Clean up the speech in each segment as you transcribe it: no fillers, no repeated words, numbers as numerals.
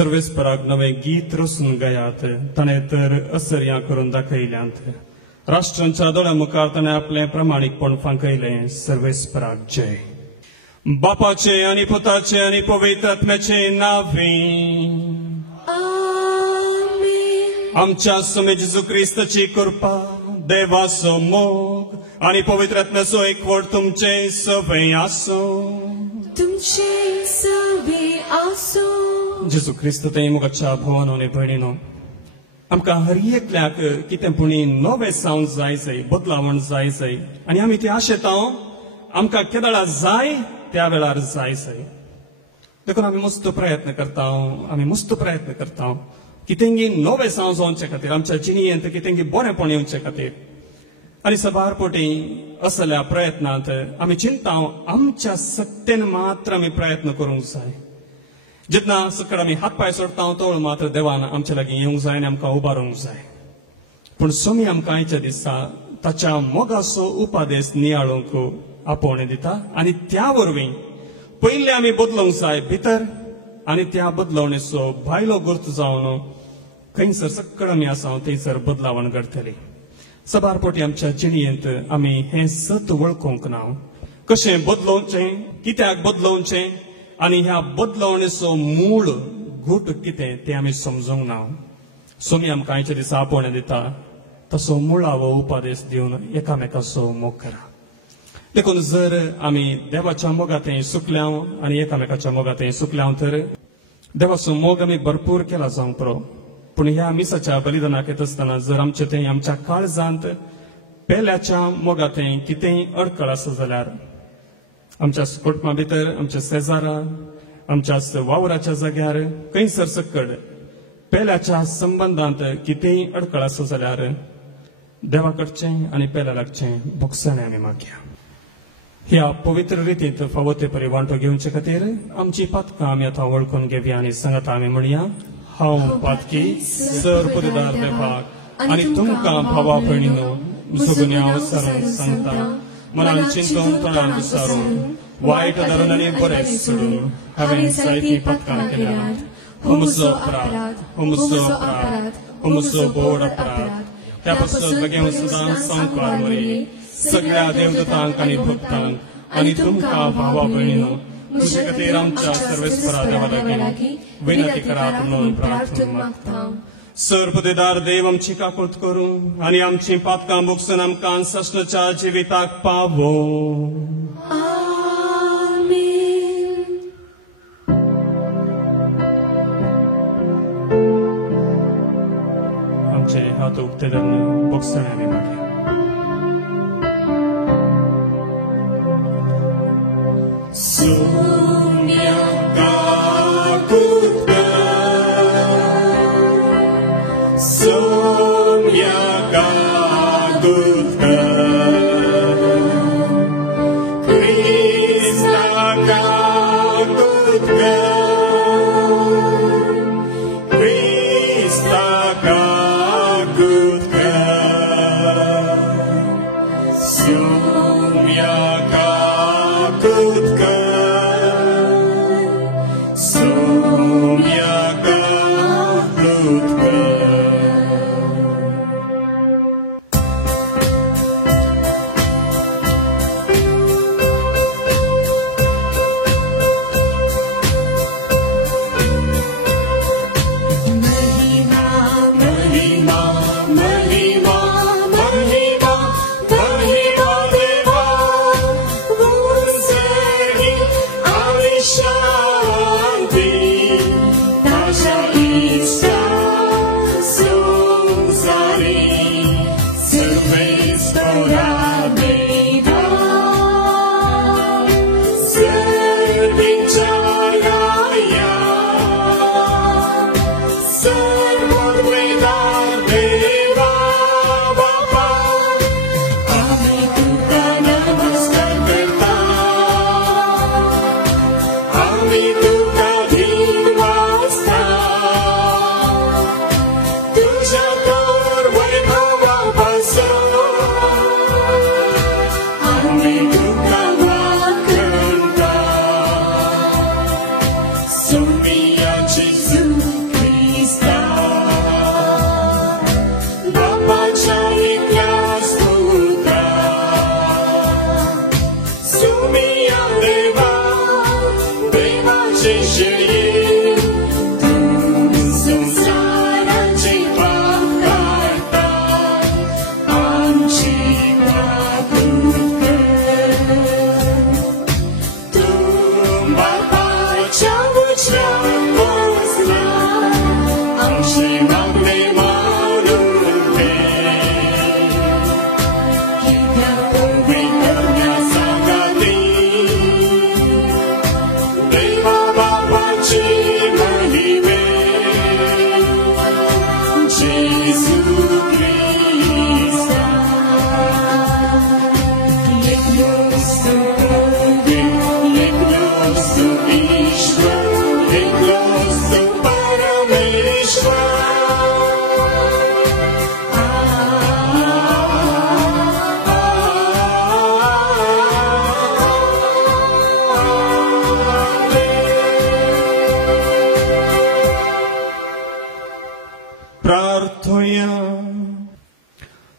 सर्वेस्पराक नवे गीत रचून गयात ताणें तर असर्या करून दाखयल्यांत राष्ट्रांच्या दोळ्या मुखार ताणें आपलें प्रामाणीकपण फांकयलें सर्वेस्पराक जय बापाचे आनी पुताचे आनी पवित्र आत्म्याचे नांवी आमच्या समे जेजू क्रिस्ताची कृपा देवाचो मोग आनी पवित्र आत्म्याचो एकवट तुमचे सभे आसो जेजू क्रिस्त ते मोगाच्या भवनो आनी भयणीनो आमकां हर एकल्याक कितें पुणी नवें जावंक जाय बदलावण जाय आनी आमी ते आशेता आमकां केदाळा जाय त्या वेळार जाय देखून आमी मस्त प्रयत्न करता कितेंगी नवें जावचे खातीर आमच्या जिणेंत कितेंगी बरेंपण येवचे खातीर आनी सबारपोटी असल्या प्रयत्नांत आमी चिंता आमच्या सत्तेन मात्र आमी प्रयत्न करूंक जाय जितना सकड आमी हात पाय सोडटा तो मात्र देवान आमचे लागीं येवंक जाय आनी आमकां उबारूंक जाय पूण सोमी आमकां आयच्या दिसा ताच्या मोगाचो उपादेश नियाळूंक आपोवणें दिता आनी त्या वरवीं पयले आमी बदलूंक जाय भितर आनी त्या बदलवणेचो भायलो गुर्त जावन खंयसर सकड आमी आसा थंयसर बदलावण घडटली सबारपोटी आमच्या जिणेंत आमी हें सत वळखूंक ना कशें बदलोवचें कित्याक बदलोवचें आनी ह्या बदलवणेचो मूळ घूट कितें तें आमी समजूंक ना सोमी आमकां आयच्या दिसा आपोवणें दिता तसो मुळावो उपादेश दिवन एकामेकाचो मोग करा देखून जर आमी देवाच्या मोगांत सुकल्या आनी एकामेकाच्या मोगांत सुकल्या तर देवाचो मोग आमी भरपूर केला जावंक पुरो पूण ह्या मिसाच्या बलिदानाक येत आसतना जर आमचे थंय आमच्या काळजांत पेल्याच्या मोगांत कितेंय अडखळ आसा जाल्यार आमच्या कुटुंबा भितर आमच्या शेजारा आमच्या वावराच्या जाग्यार खंयसर सकड पेल्याच्या संबंधांत कितेंय अडखळ आसा जाल्यार देवा कडचें आनी पेल्या लागचें भोगसणे आमी मागया ह्या पवित्र रितींत फावो ते परी वांटो घेवचे खातीर आमची पातकां आमी आतां वळखून घेवया आनी सांगात आमी म्हणया हांव पातकी सर पुदेदार देवाक आनी तुमकां भावा भयणीनो सगुन्या विचारून सांगता मनान चिंतून तोंडान विचारून वायट धरून आनी बरें सोडून हांवें जायतीं पातकां केल्यात हो म्हजो बोड अपराध त्या पासून बेगीन सदां संवकार मरी सगळ्या देवदूतांक आनी भक्तांक आनी तुमकां भावा भयणीनो तुजे खातीर आमच्या सर्वेस्परा देवा लागीं विनंती करात म्हणून प्रार्थना मागता सर पुदेदार देव आमची काकूट करूं आनी आमची पातकां भोगसून आमकां सश्णच्या जिविताक पावो आमचे हात उक्ते धरून भोगसणे आमी मागया Sumia kakutka, Sumia kakutka, Krista kakutka, Krista kakutka, Sumia kakutka.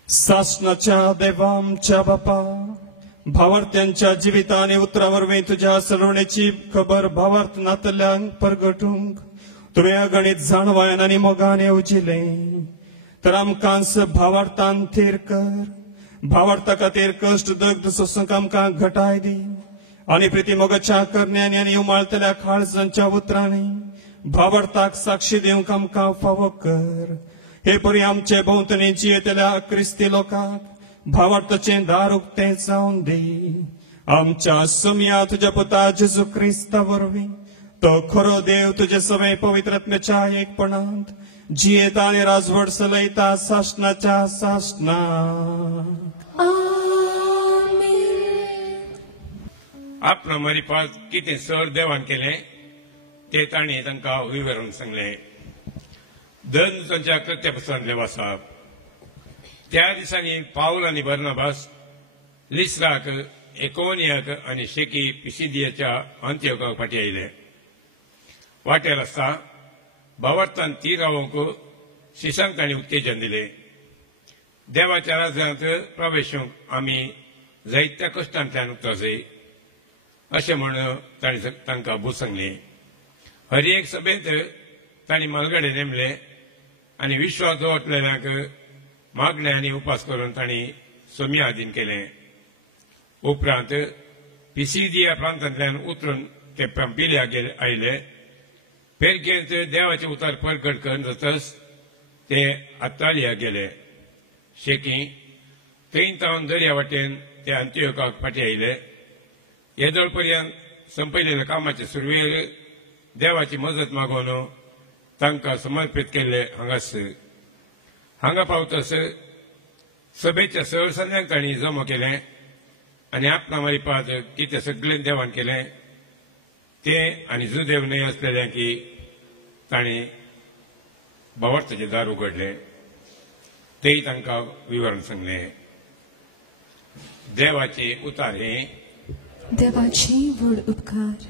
शासनाच्या देवा आमच्या बापा, भावार्थ्यांच्या जिविताने उतरावर वे तुझ्या सलवण्याची खबर भावार्थनातल्यांक परगटूंक तुवें अगणित जाणवायन आनी मोगाने उजिले. तर आमकांच भावार्थान थेर कर. भावार्था खातीर कश्ट दग्ध सोसूंक आमकां घटाय दी आनी प्रिती मोगाच्या करण्यांनी आनी उमाळतल्या काळजांच्या उतरांनी भावार्थाक साक्षी दिवंक आमकां फावो कर. हे परी आमचे भोंवतणी जियेतल्या क्रिस्ती लोकांक भावार्थाचे दार उक्तें जावन दी. आमच्या सुमया तुझ्या पुता जेजू क्रिस्ता वरवीं तो खरो देव तुझे सवय पवित्रात्म्याच्या एकपणांत जियेता आनी राजवट चलयता शासनाच्या शासना. आपणा मरीपास कितें सर देवान केलें ते ताणें तांकां विवरून सांगलें. दन तांच्या कृत्यापासून लेवासाप त्या दिसांनी पाऊल आनी बर्नबास लिस्राक, एकोनियाक आनी शेकी पिसिदियाच्या अंत्योकाक फाटी आयले. वाटेर आसता भावार्थान ती रावंक शिशांक तांणी उत्तेजन दिलें. देवाच्या राज्यांत प्रवेशूंक आमी जायत्या कश्टांतल्यान उतरचय अशें म्हणून तांणी तांकां भुसंगलें. हर एक सभेंत तांणी मलगडे नेमले आनी विश्वास दवरलेल्यांक मागणे आनी उपास करून तांणी सोम्या अधीन केलें. उपरांत पिसिदिया प्रांतांतल्यान उतरून ते पंपिलिया आयले. पेरगेंत देवाचे उतार परगट करून जातच ते अत्तालिया गेले. शेकी थंय तावन दर्या वाटेन ते अंत्योकाक फाटी आयले. येदोळ पर्यंत संपयलेल्या कामाचे सुरवेर देवाची मजत मागून तांकां समर्पीत केल्ले हांगास. हांगा पावतस सभेच्या सरसल्ल्यांक तांणी जमा केलें आनी आपणा मारिपात कितें सगळें देवान केलें तें आनी जुदेव न्हय आसलेल्यांक तांणी भावार्थाचें दार उगडलें. तेय तांकां विवरण सांगलें. देवाचे उतार हे देवाची व्हड उपकार.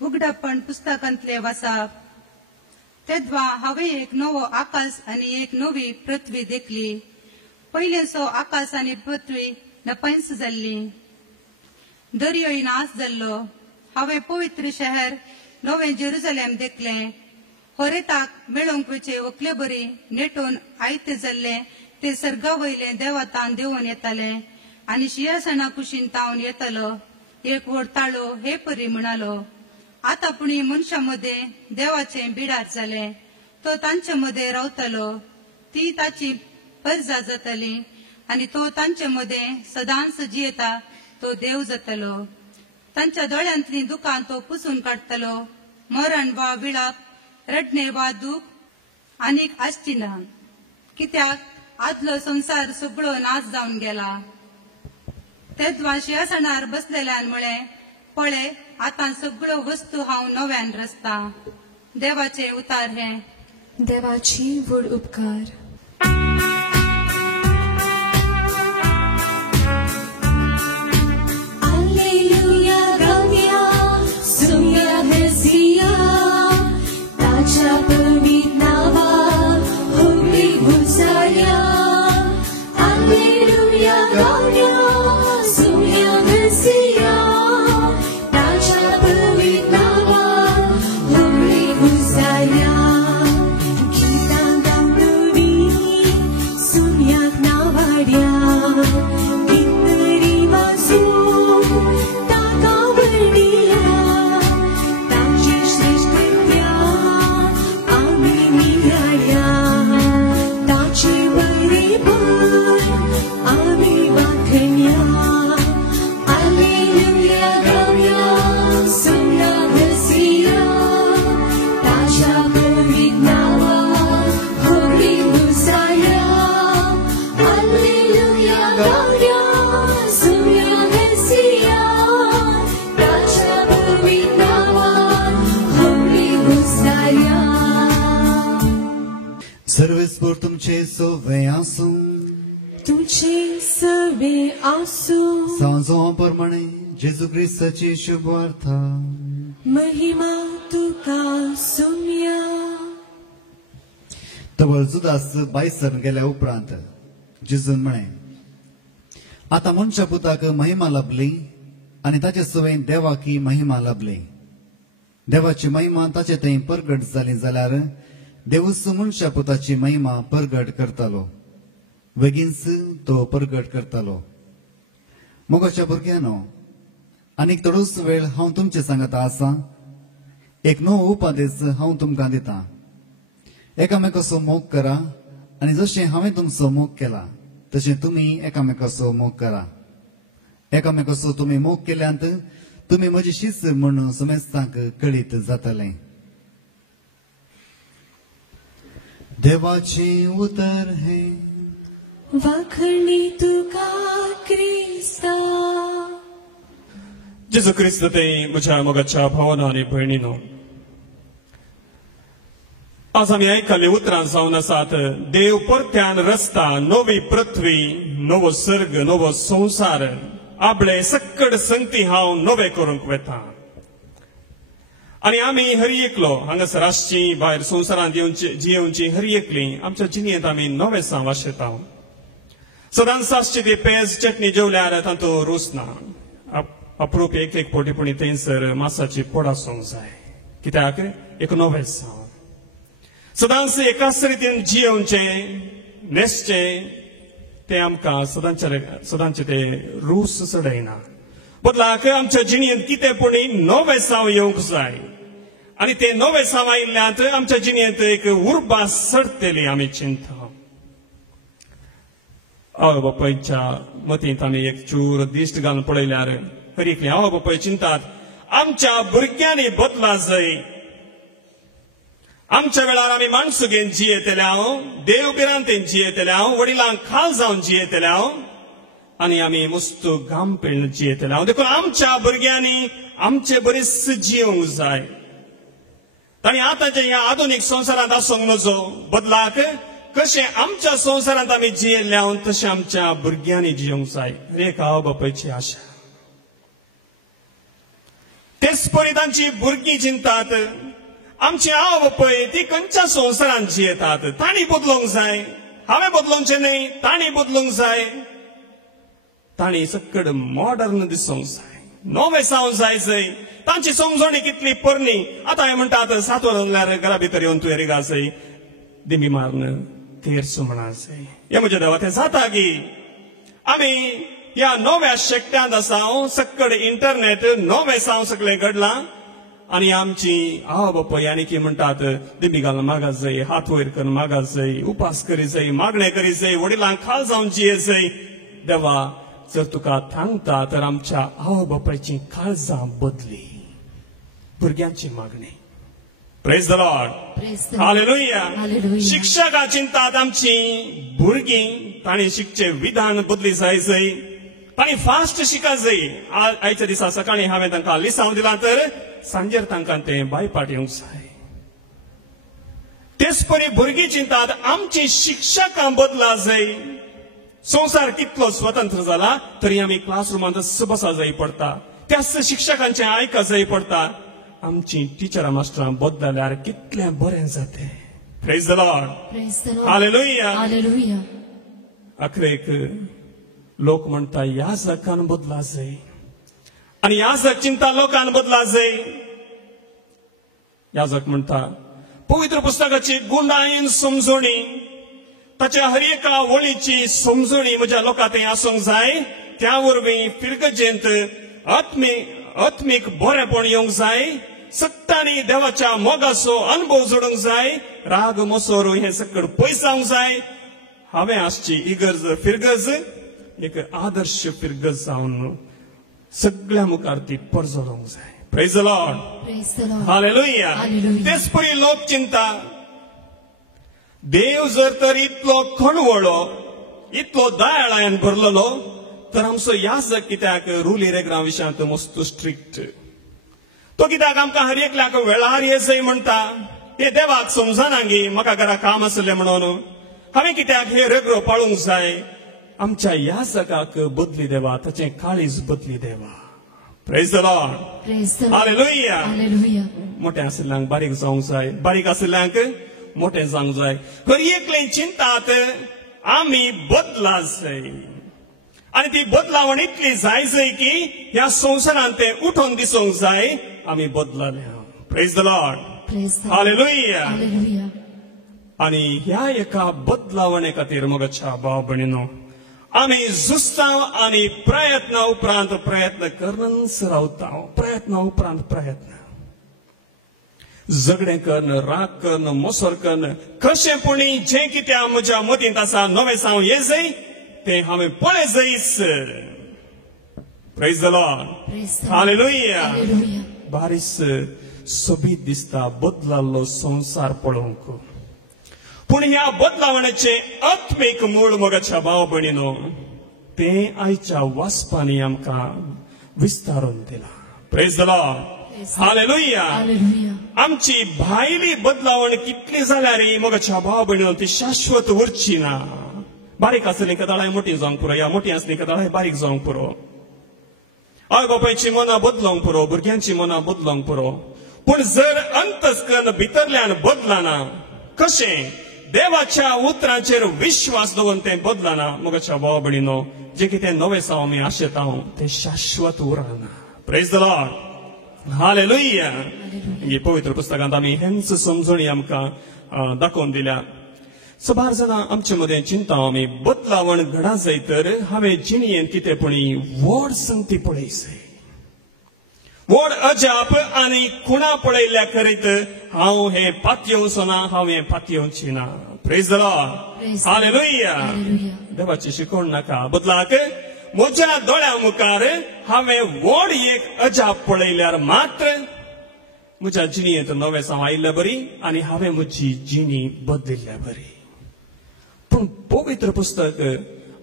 उगडापण पुस्तकांतले वाचप. तेदवा हांवें एक नवो आकाश आनी एक नवी पृथ्वी देखली. पयलेसो आकाश आनी पृथ्वी नपैंस जाल्ली, दर्योय नास जाल्लो. हांवें पवित्र शहर नवें जेरुसलेम देखलें. होरेताक मेळोंक वचे व्हंकले बरी नेटोवन आयते जाल्ले ते सर्गा वयले देवातान देंवून येताले आनी सिंहासना कुशीन तावन येतालो. एक व्हड ताळो हे परी म्हणालो, आता पुणी मनशा मदें देवाचें बिडार जालें. तो तांचे मदें रावतलो, ती ताची परजा जातली आनी तो तांचे मदें सदांच जियेता तो देव जातलो. तांच्या दोळ्यांतली दुकां तो पुसून काडटलो. मरण वा विळाप, रडणे वा दूख आनीक आसची ना, कित्याक आदलो संसार सगळो नाश जावन गेला. तेदवा सिंहासनार बसलेल्यान म्हळे, पळय आतां सगळ्यो वस्तू हांव नव्यान रचता. देवाचे उतार हे. देवाची व्हड उपकार. सर्वेस्पोर तुमचे सोवे आसूं, तुमचे सवे आसूं. सांजो प्रमाणे जेजू क्रिस्ताची शुभ वार्ता. महिमा तुका सुम्या. तवळ जुदास बायसर गेल्या उपरांत जेजून म्हणे, आता मनशा पुताक महिमा लाभली आनी ताचे सुवेन देवाकी महिमा लाभली. देवाची महिमा ताचे थंय परगट जाली जाल्यार देवूच मनशा पुताची महिमा परगट करतालो. बेगीनच तो परगट करतालो. मोगाच्या भुरग्यानो, आनीक थोडोच वेळ हांव तुमचे सांगता आसा. एक नवो उपादेश हांव तुमकां दितां. एकामेकाचो मोग करा आनी जशें हांवें तुमचो मोग केला तशें तुमी एकामेकाचो मोग करा. एकामेकाचो तुमी मोग केल्यांत तुमी म्हजी शीच म्हूण समेस्तांक कळीत जातलें. देवाचे उतर हे. वाखणी तुका क्रिस्ता. जेजू क्रिस्त ते म्हज्या मोगाच्या भावना आनी भयणीनो, आज आमी आयकल्ले उतरां जावन आसात. देव परत्यान रचता नवी पृथ्वी, नवो सर्ग, नवो संसार. आपले सक्कड संगती हांव नवे करूंक वेता. आनी आमी हर एकलो हांगासर आसची, भायर संवसारांत जियेवची हर एकली आमच्या जिणेंत आमी नवेसां वाशेता. सदांच आसची ती पेज चटणी जेवल्यार तातूंत रूच ना. अप्रूप एक एक फावटी पूण थंयसर मासाची पोड आसूंक जाय, कित्याक एक नवेसां. सदांच एकाच रितीन जियेवचें, न्हेसचें तें आमकां सदांचे ते रूच चडयना. बदलाक आमच्या जिणेंत कितें पूण नवेसांव येवंक जाय आनी ते नवेसांव आयिल्ल्यांत आमच्या जिणेंत एक उर्बा चडटली आमी चिंता. आवय बापायच्या मतींत आमी एक चूर दिश्ट घालून पळयल्यार हर एकली आवय बापाय चिंतात, आमच्या भुरग्यांनी बदला जाय. आमच्या वेळार आमी माणसुगेन जियेतल्या, देवबिरांतेन जियेतल्या, वडिलांक खाल जावन जियेतल्या आनी आमी मस्त घाम पिळून जियेतल्या. देखून आमच्या भुरग्यांनी आमचे बरेच जियोंक जाय. तांणी आतांच्या ह्या आधुनीक संवसारांत आसूंक नजो. बदलाक कशें आमच्या संवसारांत आमी जियेल्ल्या तशें आमच्या भुरग्यांनी जियोंक जाय. एक आवय बापायची आशा. तेच परी तांची भुरगीं चिंतात, आमची आवय पळय ती खंयच्या संवसारांत जियेतात तांणी बदलूंक जाय हांवें बदलूंकचें न्ही तांणी बदलूंक जाय तांणी सकड मॉडर्न दिसूंक जाय नवें जावंक जाय जंय तांची समजणी कितली पोरणी आतां हांवें म्हणटात 7 वरां जाल्यार घरा भितर येवन तुवें रिगा जाय दिमी मारन तेरसो म्हणा जाय हे म्हज्या देवा तें जाता की आमी ह्या नव्या शेकट्यांत आसा सकड इंटरनेट नवें जावं सगळें घडलां आनी आमची आवय बापूय आनी कितें म्हणटात दिमी घालून मागात जाय हात वयर करून मागात जाय उपास करी जाय मागणें करी जाय वडिलांक खाल जावन जिये जाय देवा जर तुका सांगता तर आमच्या आवय बापायची काळजां बदली भुरग्यांची मागणी प्रेज द लॉर्ड हालेलुया शिक्षकां चिंतात आमची भुरगीं तांणी शिकचे विधान बदली जाय जाय तांणी फास्ट शिका जाय आयच्या दिसा सकाळीं हांवें तांकां लिसांव दिलां तर सांजेर तांकां तें बायपाट येवंक जाय तेच परी भुरगीं चिंतात आमची शिक्षकां बदला जाय संवसार कितलो स्वतंत्र जाला तरी आमी क्लासरुमांत बसा जाय पडटा त्याच शिक्षकांचें आयका जाय पडटा आमची टिचरां मास्टरां बदलल्यार कितलें बरें जातें प्रेज द लॉर्ड हालेलुया अखरेक लोक म्हणटा याजकान बदला जाय आनी याजक चिंता लोकांन बदला जाय याजक म्हणटा पवित्र पुस्तकाची गुंडायेन समजणी ताच्या हर एका वळीची समजणी म्हज्या लोकां थंय आसूंक जाय त्या वरवीं फिरगजेंत आत्मीक बरेपण येवंक जाय सक्तांनी देवाच्या मोगाचो अनुभव जोडूंक जाय राग मोसोर हे सकड पयस जावंक जाय हांवें आसची इगर्ज फिरगज एक आदर्श फिरगज जावन सगळ्या मुखार ती परजोवंक जाय प्रेज द लॉर्ड हालेलुया तेच परी लोक चिंता देव जर तर इतलो खणवळो इतलो दयाळायन भरलेलो तर आमचो याजक कित्याक रुली रेगरां विशयांत मस्त स्ट्रिक्ट तो कित्याक आमकां हर एकल्याक वेळार ये जाय म्हणटा हे देवाक समजना गी म्हाका घरा काम आसलें म्हणून हांवें कित्याक हे रेगरो पाळूंक जाय आमच्या याजकाक बदली देवा ताचें काळीज बदली देवा प्रेज द लॉर्ड हालेलुया मोठे आशिल्ल्यांक बारीक जावंक जाय बारीक आशिल्ल्यांक मोठे जावंक जाय खर एकलें चिंतात आमी बदला जाय आनी ती बदलावण इतली जाय जाय की ह्या संवसारांत ते उठोवन दिसूंक जाय आमी बदलल्या प्रेज द लॉर्ड हालेलुया आनी ह्या एका बदलावणे खातीर मोगाच्या भाव भयणीनो आमी झुजतांव आनी प्रयत्न उपरांत प्रयत्न करनच रावता प्रयत्न उपरांत प्रयत्न झगडें करन राग करन मोसोर करन कशेंपणी जें कितें म्हज्या मतींत आसा नवें जावं ये जाय तें हांवें पळय जायस प्रेज द लॉर्ड हालेलुया बारीस सोबीत दिसता बदलाल्लो संवसार पळोवंक पूण ह्या बदलावणेचे आत्मीक मूळ मोगाच्या भाव भयणीनो तें आयच्या वाचपांनी आमकां विस्तारून दिला प्रेज द लॉर्ड हालेलुया आमची भायली बदलावण कितली जाल्यार मोगाच्या भाव भयणीनो ती शाश्वत उरची ना बारीक आसली कदाळाय मोठी जावंक पुरो या मोठी आसली कदाळाय बारीक जावंक पुरो आवय बापायची मनां बदलोवंक पुरो भुरग्यांची मनां बदलोवंक पुरो पूण जर अंतस्करण भितरल्यान बदलाना कशें देवाच्या उतरांचेर विश्वास दवरून तें बदलाना मोगाच्या भाव भयणीनो जे कितें नवें जावं आमी आशेता तें शाश्वत उरना प्रेज द लॉर्ड हालेलुया ही पवित्र पुस्तकांत आमी हेंच समजणी आमकां दाखोवन दिल्या सबार जाणां आमचे मदें चिंता आमी बदलावण घडा जाय तर हांवें जिणयेंत कितेंपणी व्हड संगती पळय जाय व्हड अजाप आनी खुणा पळयल्या करीत हांव हे पातयेवचो ना हांव हे पातयेवची ना प्रेज द लॉर्ड हालेलुया देवाची शिकवण नाका बदलाक म्हज्या दोळ्या मुखार हांवें व्हड एक अजाप पळयल्यार मात्र म्हज्या जिणयेंत नवें जावं आयिल्लें बरी आनी हांवें म्हजी जिणी बदलिल्ल्या बरी पूण पवित्र पुस्तक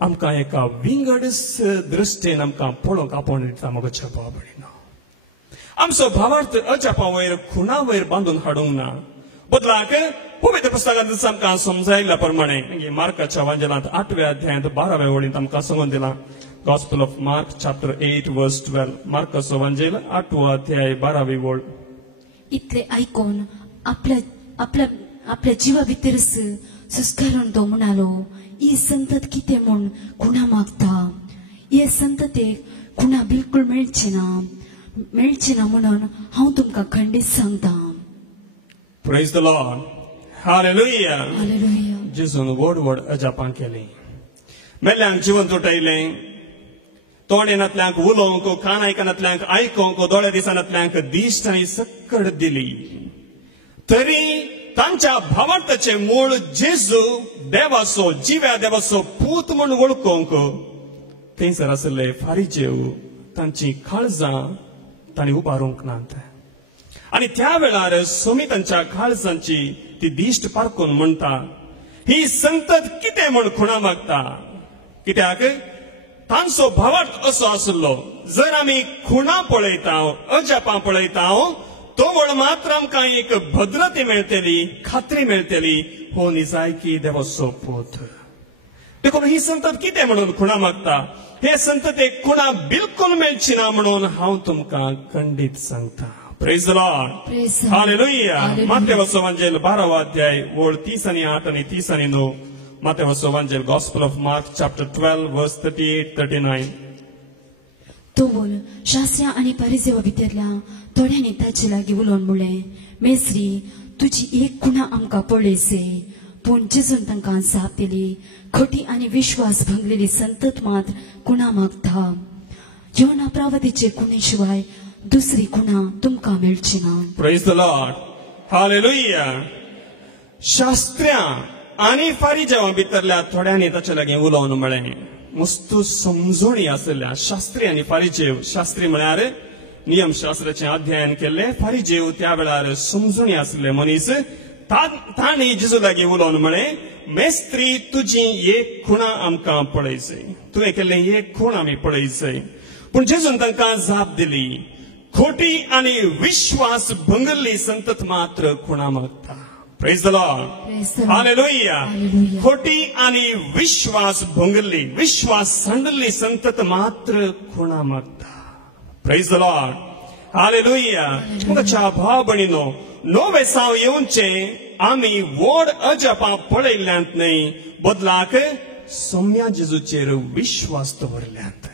आमकां एका विंगडच दृश्टेन आमकां पळोवंक आपोवन दिता मोगाच्या भाव भयणीनो आमचो भावार्थ अजापा वयर खुणा वयर बांदून हाडूंक ना बदलाक पवित्र पुस्तकांत आमकां समजायिल्ल्या प्रमाणे मार्काच्या वांजेलांत 8व्या अध्यायांत 12व्या वळींत आमकां सांगून दिलां गॉस्पल ऑफ मार्क चॅप्टर 8 वर्स 12 मार्काचो वांजेल 8वो अध्याय 12वी वळ इतले आयकून आपल्या जिवा भितरच सुस्कारून तो म्हणालो ही संतत कितें म्हूण कुणा मागता हे संततेक कुणा बिलकुल मेळचे ना म्हणून हांव तुमकां खंडीत सांगता. Praise the Lord. Hallelujah. Hallelujah. जेजून व्हड अजापां केली. मेल्ल्यांक जिवन तुटयलें, तोंडेनांतल्यांक उलोवंक, कान आयकनांतल्यांक आयकोंक, दोळे दिसनांतल्यांक दिश्ट आनी सक्कड दिली. तरी तांच्या भावार्थाचे मूळ जेजू देवाचो जिव्या देवाचो पूत म्हूण वळखोंक थंयसर आसले फारिजेव तांची काळजां तांणी उबारूंक नात. आनी त्या वेळार सोमी तांच्या काळजांची ती दिश्ट पारखून म्हणटा ही संतत कितें म्हूण खुणा मागता. कित्याक तांचो भावार्थ असो आसलो जर आमी खुणा पळयता अजापां पळयता तो वळ मात्र आमकां एक भद्रती मेळटली खात्री मेळटली हो निजायकी देवाचो पूत. देखून ही संतत कितें म्हणून खुणा मागता हे संततेक खुणा बिलकुल मेळची ना म्हणून हांव तुमकां खंडीत सांगता. Praise the Lord. Praise the Lord. Hallelujah. Hallelujah. Matthew Evangel 12 अध्याय वळ 30 आणि 8 आणि 30 आणि 9. Matthew Evangel Gospel of Mark chapter 12 verse 38-39. तो बोल शास्त्रियां आनी फारिजेवा भितरल्या थोड्यांनी ताचे लागीं उलोवन म्हणलें मेस्त्री तुजी एक खुणा आमकां पळयसे. पूण जेजून तांकां जाप दिली खोटी आनी विश्वास भंगलेली संतत मात्र खुणा मागता. योना प्रवादीचे खुणे शिवाय दुसरी खुणा तुमकां मेळची ना. Praise the Lord. Hallelujah. शास्त्र्यां आनी फारिजेवां भितरल्या थोड्यांनी ताचे लागीं उलोवन म्हळें मस्तू समजोणी आसल्या शास्त्री आनी फारिजेव. शास्त्री म्हळ्यार नियमशास्त्राचें अध्ययन केल्ले, फारिजेव त्या वेळार समजोणी आसले मनीस. तांणी जेजू लागीं उलोवन म्हळें मेस्त्री तुजी एक खुणा आमकां पळयचय. तुवें केल्लें एक खूण आमी पळयचय. पूण जेजून तांकां जाप दिली खोटी आनी विश्वास भंगरली संतत मात्र खुणा मागता. Praise the Lord. Praise the Lord. Hallelujah. Hallelujah. खोटी आनी विश्वास भंगरली विश्वास सांडली संतत मात्र खुणा मागता. Praise the Lord. Hallelujah. मुखाच्या भाव भयणीनो नवे साव येवचे आमी व्हड अजापां पळयल्यांत न्हय बदलाक सोम्या जेजूचेर विश्वास दवरल्यांत.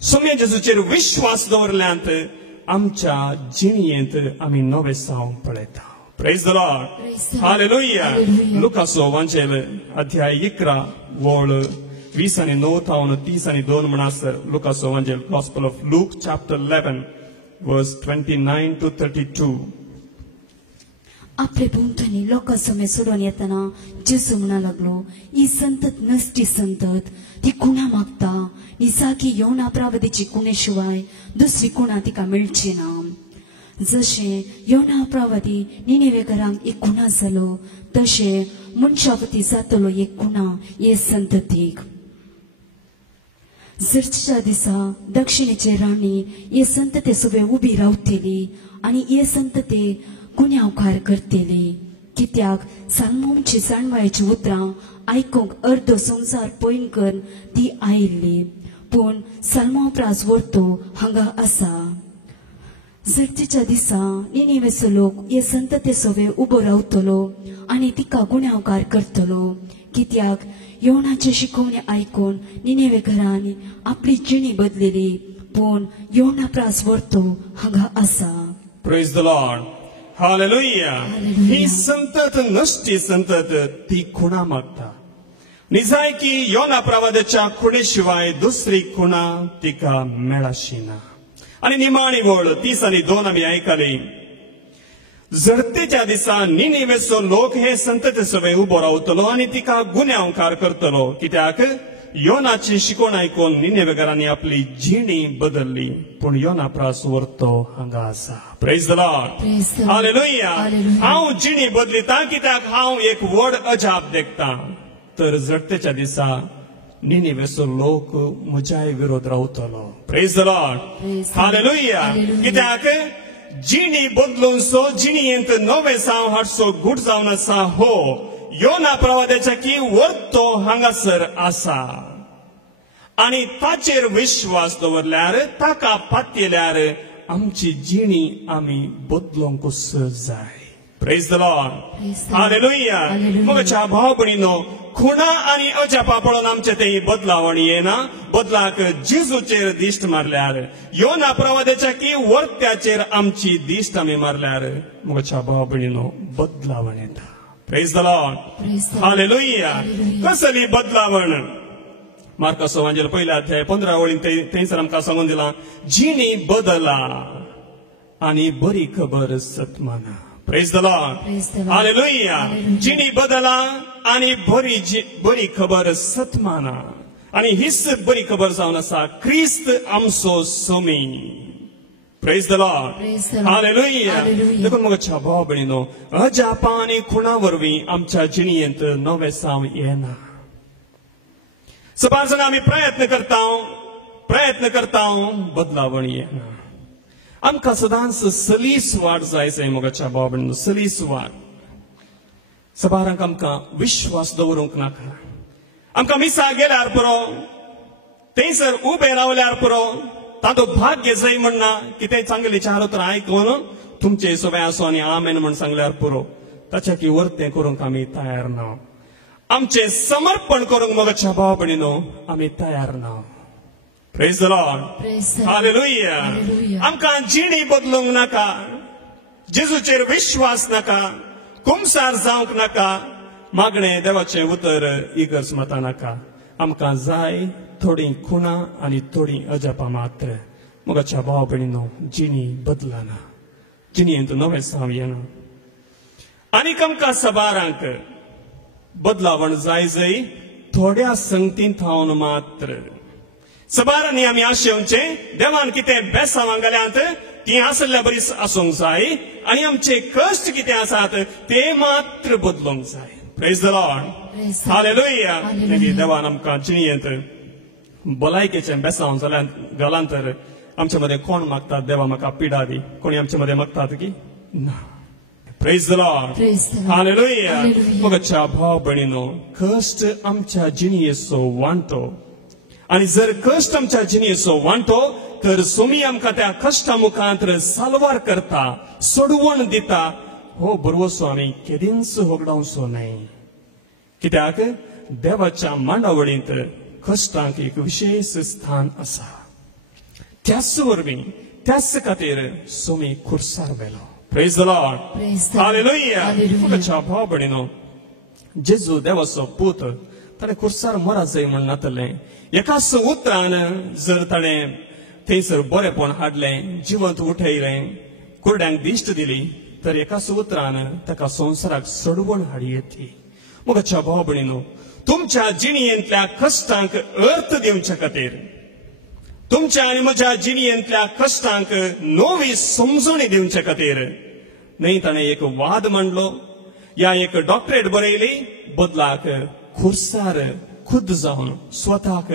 सोम्या जेजूचेर विश्वास दवरल्यांत आमच्या जिणयेंत आमी नवे साव पळयता. Praise the Lord. Praise the Lord. Hallelujah. Hallelujah. लुकाचो वांचेल अध्याय 11 वळ 20 आणि 9 तावन 30 आणि 2 म्हणासर. लुकाचो वांचेल Gospel of Luke chapter 11 verse 29-32. आपले भोंवतणी लोकां समेत सोडून येतना जेजू म्हणा लागलो ही संतत नसटी संतत ती खुणा मागता. निसाकी योना प्रवादीची खुणे शिवाय दुसरी खुणा तिका मेळची ना. जशे योना प्रवादी निनेवेकारांक एक खुणा जालो तशे मनशावती जातलो एक खुणा हे संततीक. सर्चेच्या दिसा दक्षिणेचे राणी हे संतते सोबे उबी रावतली आनी हे संतते गुन्यांवकार करतली. कित्याक सालमोनची जाणवायेची उतरां आयकूंक अर्दो संवसार पयलीं ती आयिल्ली. पूण सालमोप्रास वर्तो हांगा आसा. सर्चेच्या दिसा निनेवेचो लोक हे संतते सोबे उबो रावतलो आनी तिका गुन्यांवकार करतलो. कित्याक योनाचे शिकवणे आयकून निनेवेकारांनी आपली जिणी बदलेली. पूण योना प्रास वर्तो हांगा आसा. Praise the Lord. Hallelujah. Hallelujah. ही संतत नसटी संतत ती खुणा मागता. निजायकी योना प्रवादाच्या खुणे शिवाय दुसरी खुणा तिका मेळाशी ना. आणि निमाणी वळ 30 आणि 2 आमी आयकली. जडतेच्या दिसा निनेवेचो लोक हे संतते सोबे उबो रावतलो आनी तिका गुन्यांवकार करतलो. कित्याक योनाची शिकवण आयकून निनेवेकारांनी आपली जिणी बदलली. पूण योना प्रास वर्तो हांगा आसा. Praise the Lord. Praise the Lord. Hallelujah. Hallelujah. हांव जिणी बदलिता कित्याक हांव एक व्हड अजाप देखता. तर जडतेच्या दिसा निनेवेचो लोक म्हज्याय विरोध रावतलो. Praise the Lord. Praise the Lord. Hallelujah. Hallelujah. कित्याक जिणी बदलून सो जिणयेंत नवे साव हाडसो गुट जावन आसा हो योना प्रवादाच्या की वर्तो हांगासर आसा. आनी ताचेर विश्वास दवरल्यार ताका पातयल्यार आमची जिणी आमी बदलोंकूच जाय. Praise the Lord. Praise the Lord. Hallelujah. Hallelujah. मोगाच्या भाव भयणीनो, खुणा आनी अजापा पळोवन आमचे ते बदलावण येना. बदलाक जेजूचेर दिश्ट मारल्यार, योना प्रवाद्याच्या की वर्त्याचेर आमची दिश्ट आमी मारल्यार मोगाच्या भाव भयणीनो बदलावण येता. Praise the Lord. Praise the Lord. Hallelujah. Hallelujah. कसली बदलावण. मार्कस वांजेल 1 अध्याय 15 वळीन थंयसर आमकां सांगून दिला, जिणी बदला आनी बरी खबर सतमाना. Praise the Lord. Praise the Lord. Hallelujah. Hallelujah. जिणी बदला आनी बरी खबर सतमाना. आनी हीच बरी खबर जावन आसा, क्रिस्त आमचो Somi. Praise the Lord. Praise the Lord. Hallelujah. Hallelujah. देखून मोगाच्या भाव भयणीनो, अजापा आनी खुणा वरवीं आमच्या जिणयेंत नवें साव येना. सबार जाण आमी प्रयत्न करता बदलावण येना. आमकां सदांच सलीस वाट जाय जाय मोगाच्या भाव भयणीनो, सलीस वाट. सबारांक आमकां विश्वास दवरूंक नाका. आमकां मिसा गेल्यार पुरो, थंयसर उबे रावल्यार पुरो, तातूं भाग्य जाय म्हणना, कितें चांगली चार उतरां आयकून तुमचे सगळें आसो आनी आमेन म्हण सांगल्यार पुरो, ताच्या की वर्तें करूंक आमी तयार ना. आमचे समर्पण करूंक मोगाच्या भाव भयणीनो आमी तयार ना. Praise the Lord. Praise the Lord. Hallelujah. Hallelujah. आमकां जिणी बदलूंक नाका, जेजूचेर विश्वास नाका, कुमसार जावंक नाका, मागणें देवाचें उतर इगर्ज मतां नाका. आमकां जाय थोडी खुणा आनी थोडी अजापा मात्र. मोगाच्या भाव भयणीनो, जिणी बदलाना, जिणयेंत नवें साव येना. आनीक आमकां सबारांक बदलावण जाय जंय थोड्या संगतीन थावन मात्र. सबारांनी आमी आशेवचे, देवान कितें बेसांवां घाल्यांत ती आसल्या बरी आसूंक जाय, आनी आमचे कश्ट कितें आसात ते मात्र बदलूंक जाय. Praise the Lord. Praise the Lord. Hallelujah. Hallelujah. देवान आमकां जिणयेंत भलायकेचें बेसांव जाल्यार घालां तर आमचे मदें कोण मागतात, देवा म्हाका पिडा दी, कोणी आमचे मदें मागतात की ना. Praise the Lord. Praise the Lord. Hallelujah. Hallelujah. मोगाच्या भाव भयणीनो, कश्ट आमच्या जिणयेचो वांटो. आनी जर कश्ट आमच्या जिणयेचो वांटो, तर सोमी आमकां त्या कश्टा मुखांत सालवार करता, सोडवण दिता. हो बरवसो आमी केदींच होगडावचो न्हय. कित्याक देवाच्या मांडावळींत कश्टांक एक विशेष स्थान आसा. त्याच वरवीं त्याच खातीर सोमी खुर्सार वेलो. Praise the Lord. Praise the Lord. Hallelujah. Hallelujah. मोगाच्या भाव भयणीनो, जेजू देवाचो पूत ताणें खुर्सार मरा जाय म्हण नातलें. एकाच उतरान जर ताणें थंयसर बरेपण हाडलें, जिवंत उठयलें, कुरड्यांक दिश्ट दिली, तर एकाच उतरान ताका संवसाराक सडवण हाडी येतली. मोगाच्या भाव भयणीनो, तुमच्या जिणयेंतल्या कश्टांक अर्थ दिवचे खातीर, तुमच्या आनी म्हज्या जिणयेंतल्या कश्टांक नवी समजणी दिवचे खातीर न्हय ताणें एक वाद मांडलो, या एक डॉक्टरेट बरयली, बदलाक खुर्सार खुद जावन स्वताक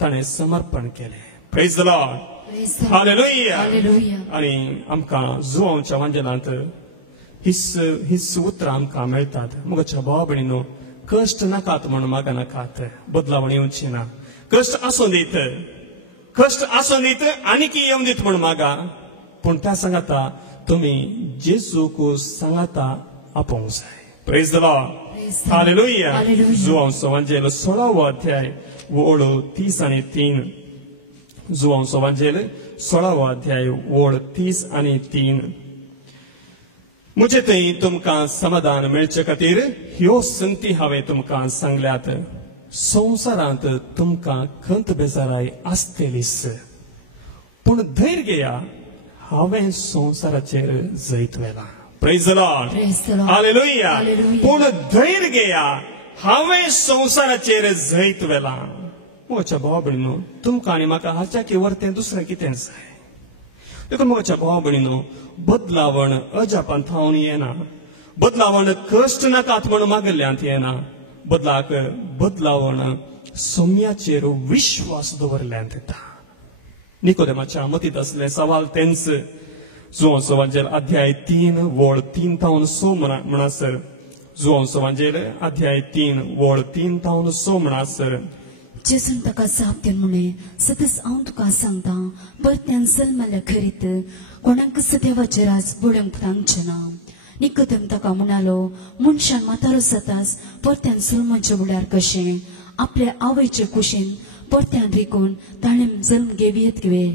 ताणें समर्पण केलें. Praise the Lord. Praise the Lord. Hallelujah. Hallelujah. आनी आमकां जुवांच्या वांजेलांत हिच उतरां आमकां मेळटात. मोगाच्या भाव भयणीनो, कश्ट नाकात म्हण म्हाका नाकात, बदलावण येवची ना. कश्ट आसूं दीत आनीक येवं दीत म्हण मागा, पूण त्या सांगाता तुमी जेजूक सांगाता आपोवंक जाय. Praise the Lord. Praise the Lord. Hallelujah. Hallelujah. जुवांचो वांजेल 16 अध्याय ओळ 30 आनी 3. जुवांचो वांजेल 16 अध्याय ओळ 30 आनी 3. म्हजे थंय तुमकां समाधान मेळचे खातीर ह्यो संगती हांवें तुमकां सांगल्यात. संवसारांत तुमकां खंत बेजाराय आसतलीच, पूण धैर्य घेया, हांवें संवसाराचेर जैत वेला. Praise the Lord. Praise the Lord. Hallelujah. Hallelujah. पूण धैर्य घेया, हांवें संवसाराचेर जैत वेला. म्हज्या भाव भयणीनो, तुमकां आनी म्हाका हाच्या की वर्तें दुसरें कितें जाय. देखून म्हज्या भाव भयणीनो, बदलावण अजापान थावन येना. बदलावण कश्ट नाकात म्हण मागल्यांत येना. बदलाक बदलावण सोम्याचेर विश्वास दवरल्यांत येता. निकोदेमाच्या मतींत असले सवाल तेंच जुवांचो वांजेल अध्याय 3 वळ 3 तावन 6 म्हणसर. जुवांचो वांजेल अध्याय 3 वळ 3 तावन 6 म्हणसर. जेजून ताका जाप दिवन म्हणे सतत हांव तुका सांगता परत्यान जल्मल्या खरीत कोणाकच देवाचें राज बुडोवंक सांगचें ना. निकोदेम ताका म्हणालो मनशान म्हातारो जाताच परत्यान जल्माच्या बुड्यार कशें आपल्या आवयचे कुशीन परत्यान रिकून ताणें जल्म घेवयत गे.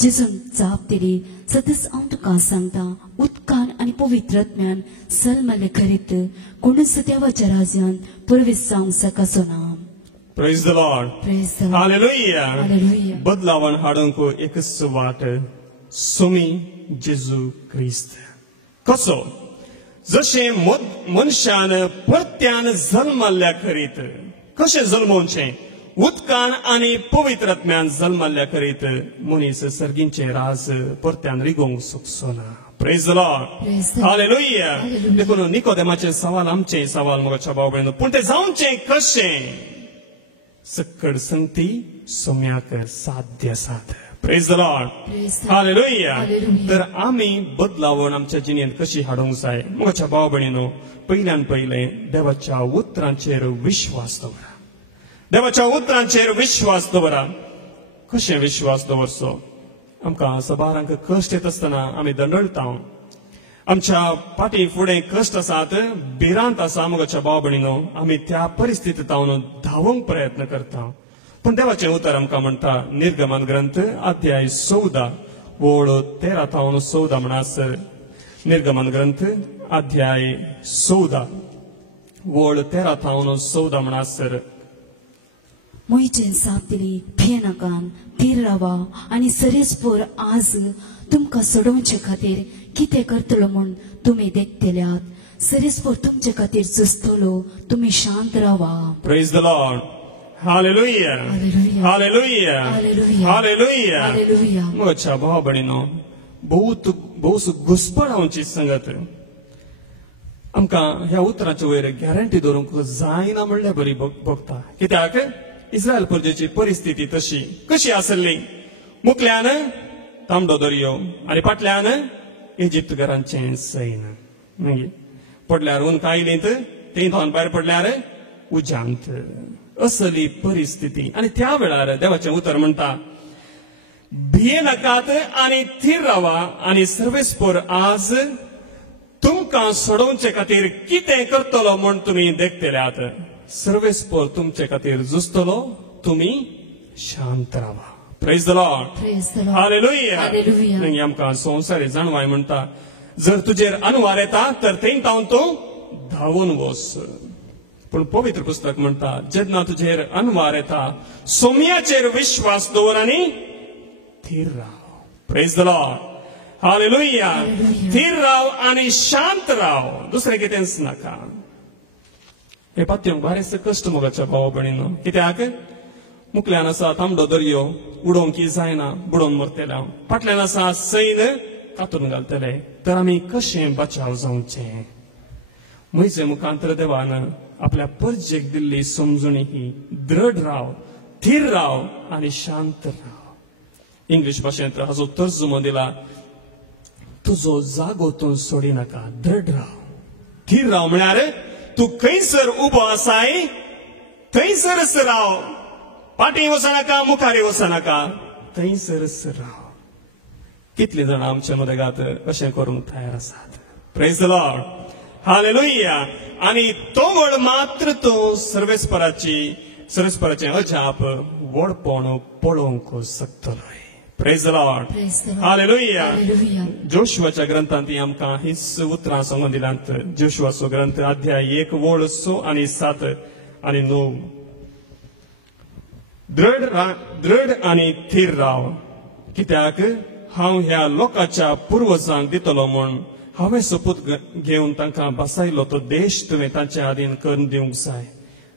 जेजून जाप दिली सतत हांव तुका सांगता उदकान आनी पवित्र आत्म्यान जल्मले खरीत कोणूच देवाच्या राज्यांत प्रवेश जावंक शकचो ना. Praise the Lord. Praise the Lord. Hallelujah. Hallelujah. बदलावण हाडूंक एकच वाट सोमी जेजू क्रिस्त. कसो जशें मनशान परत्यान जल्मल्ल्या खरीत कशें जल्मोवचें उदकान आनी पवित्र आत्म्यान जल्मल्ल्या खरीत मनीस सर्गींचे राज परत्यान रिगोवंक शकचो ना. Praise the Lord. Praise the Lord. Hallelujah. Hallelujah. देखून निकोदेमाचे सवाल आमचे सवाल मोगाच्या भाव भयणीनो पूण तें जावचें कशें सकड संगती सोम्याक साध्य आसात. Praise the Lord. Praise the Lord. Hallelujah. Hallelujah. तर आमी बदलावण आमच्या जिणेंत कशी हाडूंक जाय मोगाच्या भाव भयणीनो पयल्यान पयलें देवाच्या उतरांचेर विश्वास दवरा. देवाच्या उतरांचेर विश्वास दवरा. कशें विश्वास दवरचो आमकां सबारांक कश्ट येत आसतना आमी दंडळटा आमच्या पाटी फुडें कश्ट आसात भिरांत आसा मोगाच्या भाव भयणीनो आमी त्या परिस्थितींत हांव धांवूंक प्रयत्न करता पूण देवाचें उतर आमकां म्हणटा निर्गमन ग्रंथ अध्याय 14 ओळ 13 तावन 14 म्हणासर निर्गमन ग्रंथ अध्याय 14 ओळ 13 तावन 14 म्हणासर मोईचें जाप दिली भियेनाकान थीर रावा आनी सरेस्पोर आज तुमकां सोडोवचे खातीर कितें करतलो म्हूण तुमी देखतेल्यात सरेस्पोर तुमचे खातीर झुजतलो तुमी शांत रावा. Praise the Lord. Hallelujah. Hallelujah. Hallelujah. Hallelujah. Hallelujah. Hallelujah. मोगाच्या भाव भयणीनो बहुत घुसपणांची संगत आमकां ह्या उतराच्या वयर गॅरंटी दवरूंक जायना म्हणल्यार बरी भोगता. कित्याक इस्रायल प्रजेची परिस्थिती तशी कशी आसली मुखल्यान तांबडो दर्यो आनी फाटल्यान इजिप्त घरांचें सैन मागीर पडल्यार ऊन कायलींत ते भायर पडल्यार उजांत असली परिस्थिती आनी त्या वेळार देवाचें उतर म्हणटा भियेनाकात आनी थीर रावा आनी सर्वेस्पोर आज तुमकां सोडोवचे खातीर कितें करतलो म्हूण तुमी देखतेल्यात सर्वेस्पोर तुमचे खातीर झुजतलो तुमी शांत रावा. Praise the Lord. Praise the Lord. Hallelujah. Hallelujah. आनी आमकां संवसारी जाणवाय म्हणटा जर तुजेर अनुवार येता तर थंय तावन तूं धांवून वच पूण पवित्र पुस्तक म्हणटा जेन्ना तुजेर अनुवार येता सोम्याचेर विश्वास दवर आनी थीर राव. Praise the Lord. Hallelujah. थीर राव आनी शांत राव दुसरें कितेंच नाका. हे पातयेंक बरेचसे कश्ट मोगाच्या भाव भयणीनो कित्याक मुखल्यान आसा तांबडो दर्यो उडोवंक जायना बुडोवन मरतले फाटल्यान आसा सैन कातून घालतले तर आमी कशें बचाव जावचें. म्हयजे मुखांतर देवान आपल्या परजेक दिल्ली समजुणी ही दृढ राव थीर राव आनी शांत राव. इंग्लीश भाशेंत हाचो तर्जुमो दिला तुजो जागो तूं सोडिनाका दृढ राव. थीर राव म्हळ्यार तूं खंयसर उबो आसाय थंयसरच राव. फाटीं वचनाका मुखारी वचनाका थंयसरच राव. कितले जाण आमच्या मदेगात अशें करूंक तयार आसात. Praise the Lord. Hallelujah. आनी तो वळ मात्र तूं सर्वेस्पराचें अजाप व्हडपण पळोवंक शकतलो. Praise the Lord. Praise the Lord. Hallelujah. Hallelujah. जोशुआच्या ग्रंथांत आमकां हीच उतरां सांगून दिल्यात. जोशुआचो ग्रंथ अध्याय 1 ओळ 6 आनी 7 आनी 9 दृढ आनी थीर राव कित्याक हांव ह्या लोकांच्या पुर्वजांक दितलो म्हूण हांवें सोपूत घेवन तांकां बसायलो तो देश तुवें तांच्या आदीन करून दिवंक जाय.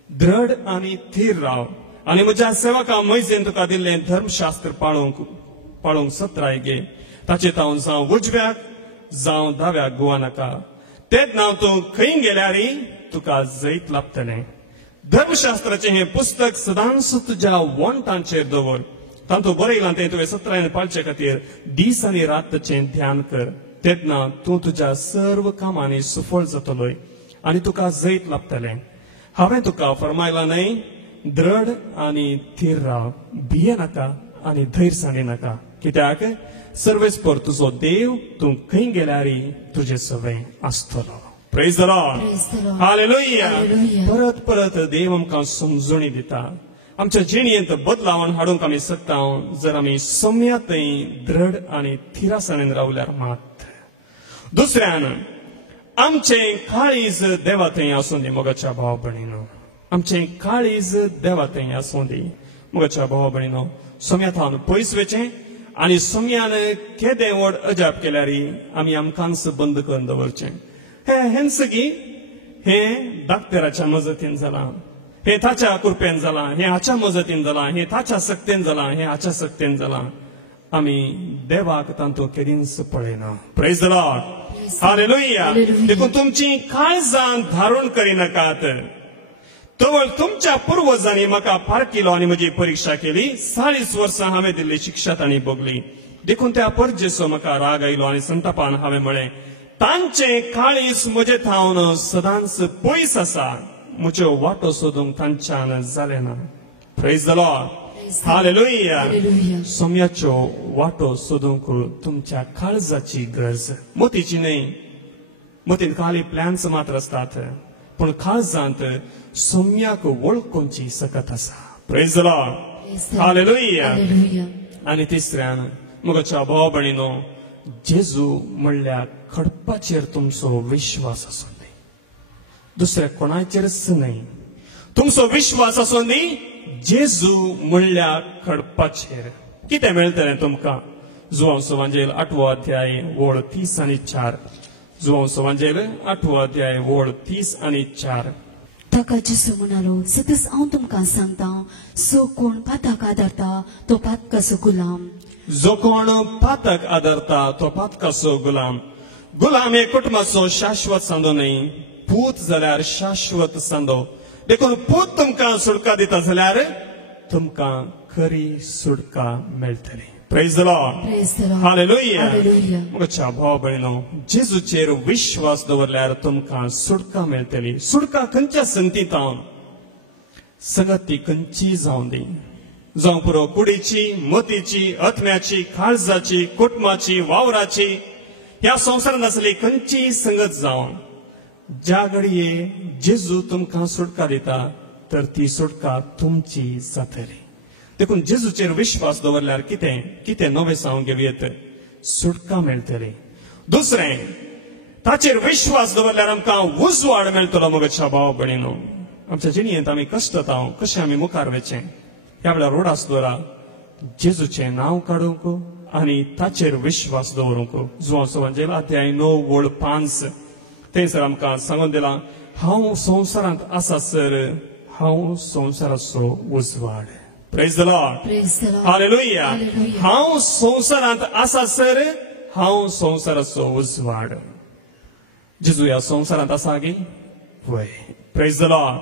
दृढ आनी थीर राव आनी म्हज्या सेवका मोइजेन तुका दिल्लें धर्मशास्त्र पाळोवंक सत्राय घे. ताचें हांव जावं उजव्याक जावं दाव्याक गुवानाका. तेच नांव तूं खंय गेल्यारय तुका जैत लाभतलें. धर्मशास्त्राचें हें पुस्तक सदांच तुज्या वंटांचेर दवर. तातूंत बरयलां तें तुवें सत्रायन पाळचे खातीर दीस आनी रात ताचें ध्यान कर. तेन्ना तूं तुज्या सर्व कामांनी सफळ जातलोय आनी तुका जैत लाभतलें. हांवें तुका फरमायलां न्हय दृढ आणि थीर राव, भिये नाका आनी धैर्यसाणी नाका, कित्याक सर्वेस्पर तुजो देव तूं खंय गेल्यारय तुजे सवय आसतलो. Praise the Lord. Praise the Lord. Hallelujah. Hallelujah. परत परत देव आमकां समजुणी दिता. आमच्या जिणेंत बदलावण हाडूंक आमी शकता जर आमी सौम्यातय दृढ आनी थिरासाणेन रावल्यार मात. दुसऱ्यान आमचें काळीज देवातय आसूं दी मोगाच्या भाव भयणीनो. आमचें काळीज देवातय आसूं दी मोगाच्या भाव भयणीनो. सौम्यातान पयस वचचें आनी सौम्यान केदें व्हड अजाप केल्यारय आमी आमकांच बंद करून दवरचें. हें सगळी हें डाक्टराच्या मजतीन जालां, हे ताच्या कृपेन जालां, हे हाच्या मजतीन जालां, हे ताच्या सक्तेन जालां, हे हाच्या सक्तेन जालां. आमी देवाक तांतू केदींच पळयना. Praise the Lord. Hallelujah. Hallelujah. देखून तुमची काळजां धारण करिनाकात. तवळ तुमच्या पुर्वजांनी म्हाका पारकिलो आनी म्हजी परीक्षा केली. 40 वर्सां हांवें दिल्ली शिक्षा तांणी भोगली. देखून त्या परजेचो म्हाका राग आयलो आनी संतापान हांवें म्हळें, तांचे काळीज म्हजे थावन सदांच पयस आसा. म्हज्यो वाटो सोदूंक तांच्यान जालें ना. Praise the Lord. Hallelujah. Hallelujah. सौम्याच्यो वाटो सोदूंक तुमच्या काळजाची गरज. मोतीची न्हय. मोतीन खाली प्लॅन्स मात्र असतात, पण काळजांत सौम्याक वळखुंची सकत आसा. Praise the Lord. Praise the Lord. Hallelujah. Hallelujah. आनी तिसऱ्यान म्हज्या भाव भयणीनो, जेजू म्हणल्यार खडपाचेर तुमचो विश्वास आसूं दी. दुसऱ्या कोणाचेरच न्हय. तुमचो विश्वास आसूं दी जेजू म्हणल्यार खडपाचेर. कितें मेळटलें तुमकां? जुवांचो वांजेल 8वो अध्याय वळ 30 आनी 4. जुवांचो वांजेल 8वो अध्याय वळ 30 आनी 4. ताका जेसू म्हणालो, सतत हांव तुमकां सांगता, सो कोण पाताक आदारता तो पातकाचो गुलाम. जो कोण पातक आदरता तो पातकाचो गुलाम. गुलाम हे कुटुंबाचो शाश्वत सांदो न्हय, पूत जाल्यार शाश्वत सांदो. देखून पूत तुमकां सुटका दिता जाल्यार तुमकां खरी सुटका मेळटली. Praise the Lord. Praise the Lord. Hallelujah. Hallelujah. म्हज्या भाव भयणो, जेजूचेर विश्वास दवरल्यार तुमकां सुटका मेळटली. सुटका खंयच्या संगतींतावन? संगती खंयची जावं दी. जावं पुरो कुडीची, मतीची, आत्म्याची, काळजाची, कुटुंबाची, वावराची, ह्या संवसारांत आसली खंयची संगत जावं, ज्या घडये जेजू तुमकां सुटका दिता तर ती सुटका तुमची जातली. देखून जेजूचेर विश्वास दवरल्यार कितें नवें जावंक येत, सुटका मेळटली. दुसरें, ताचेर विश्वास दवरल्यार आमकां उजवाड मेळटलो. मोगाच्या भाव भयणीनो, आमच्या जिणेंत आमी कश्टातां कशें आमी मुखार वचचें ह्या वेळार रोडास दवरा. जेजूचें नांव काडूंक आनी ताचेर विश्वास दवरूंक. जुवांचो वांजेल अध्याय 9 वळ 5. थंयसर आमकां सांगून दिलां, हांव संवसारांत आसासर हांव संवसाराचो उजवाड. Praise the Lord. Praise the Lord. Hallelujah. Hallelujah. हांव संवसारांत आसासर हांव संवसाराचो उजवाड. जेजू ह्या संवसारांत आसा गे? वय. Praise the Lord.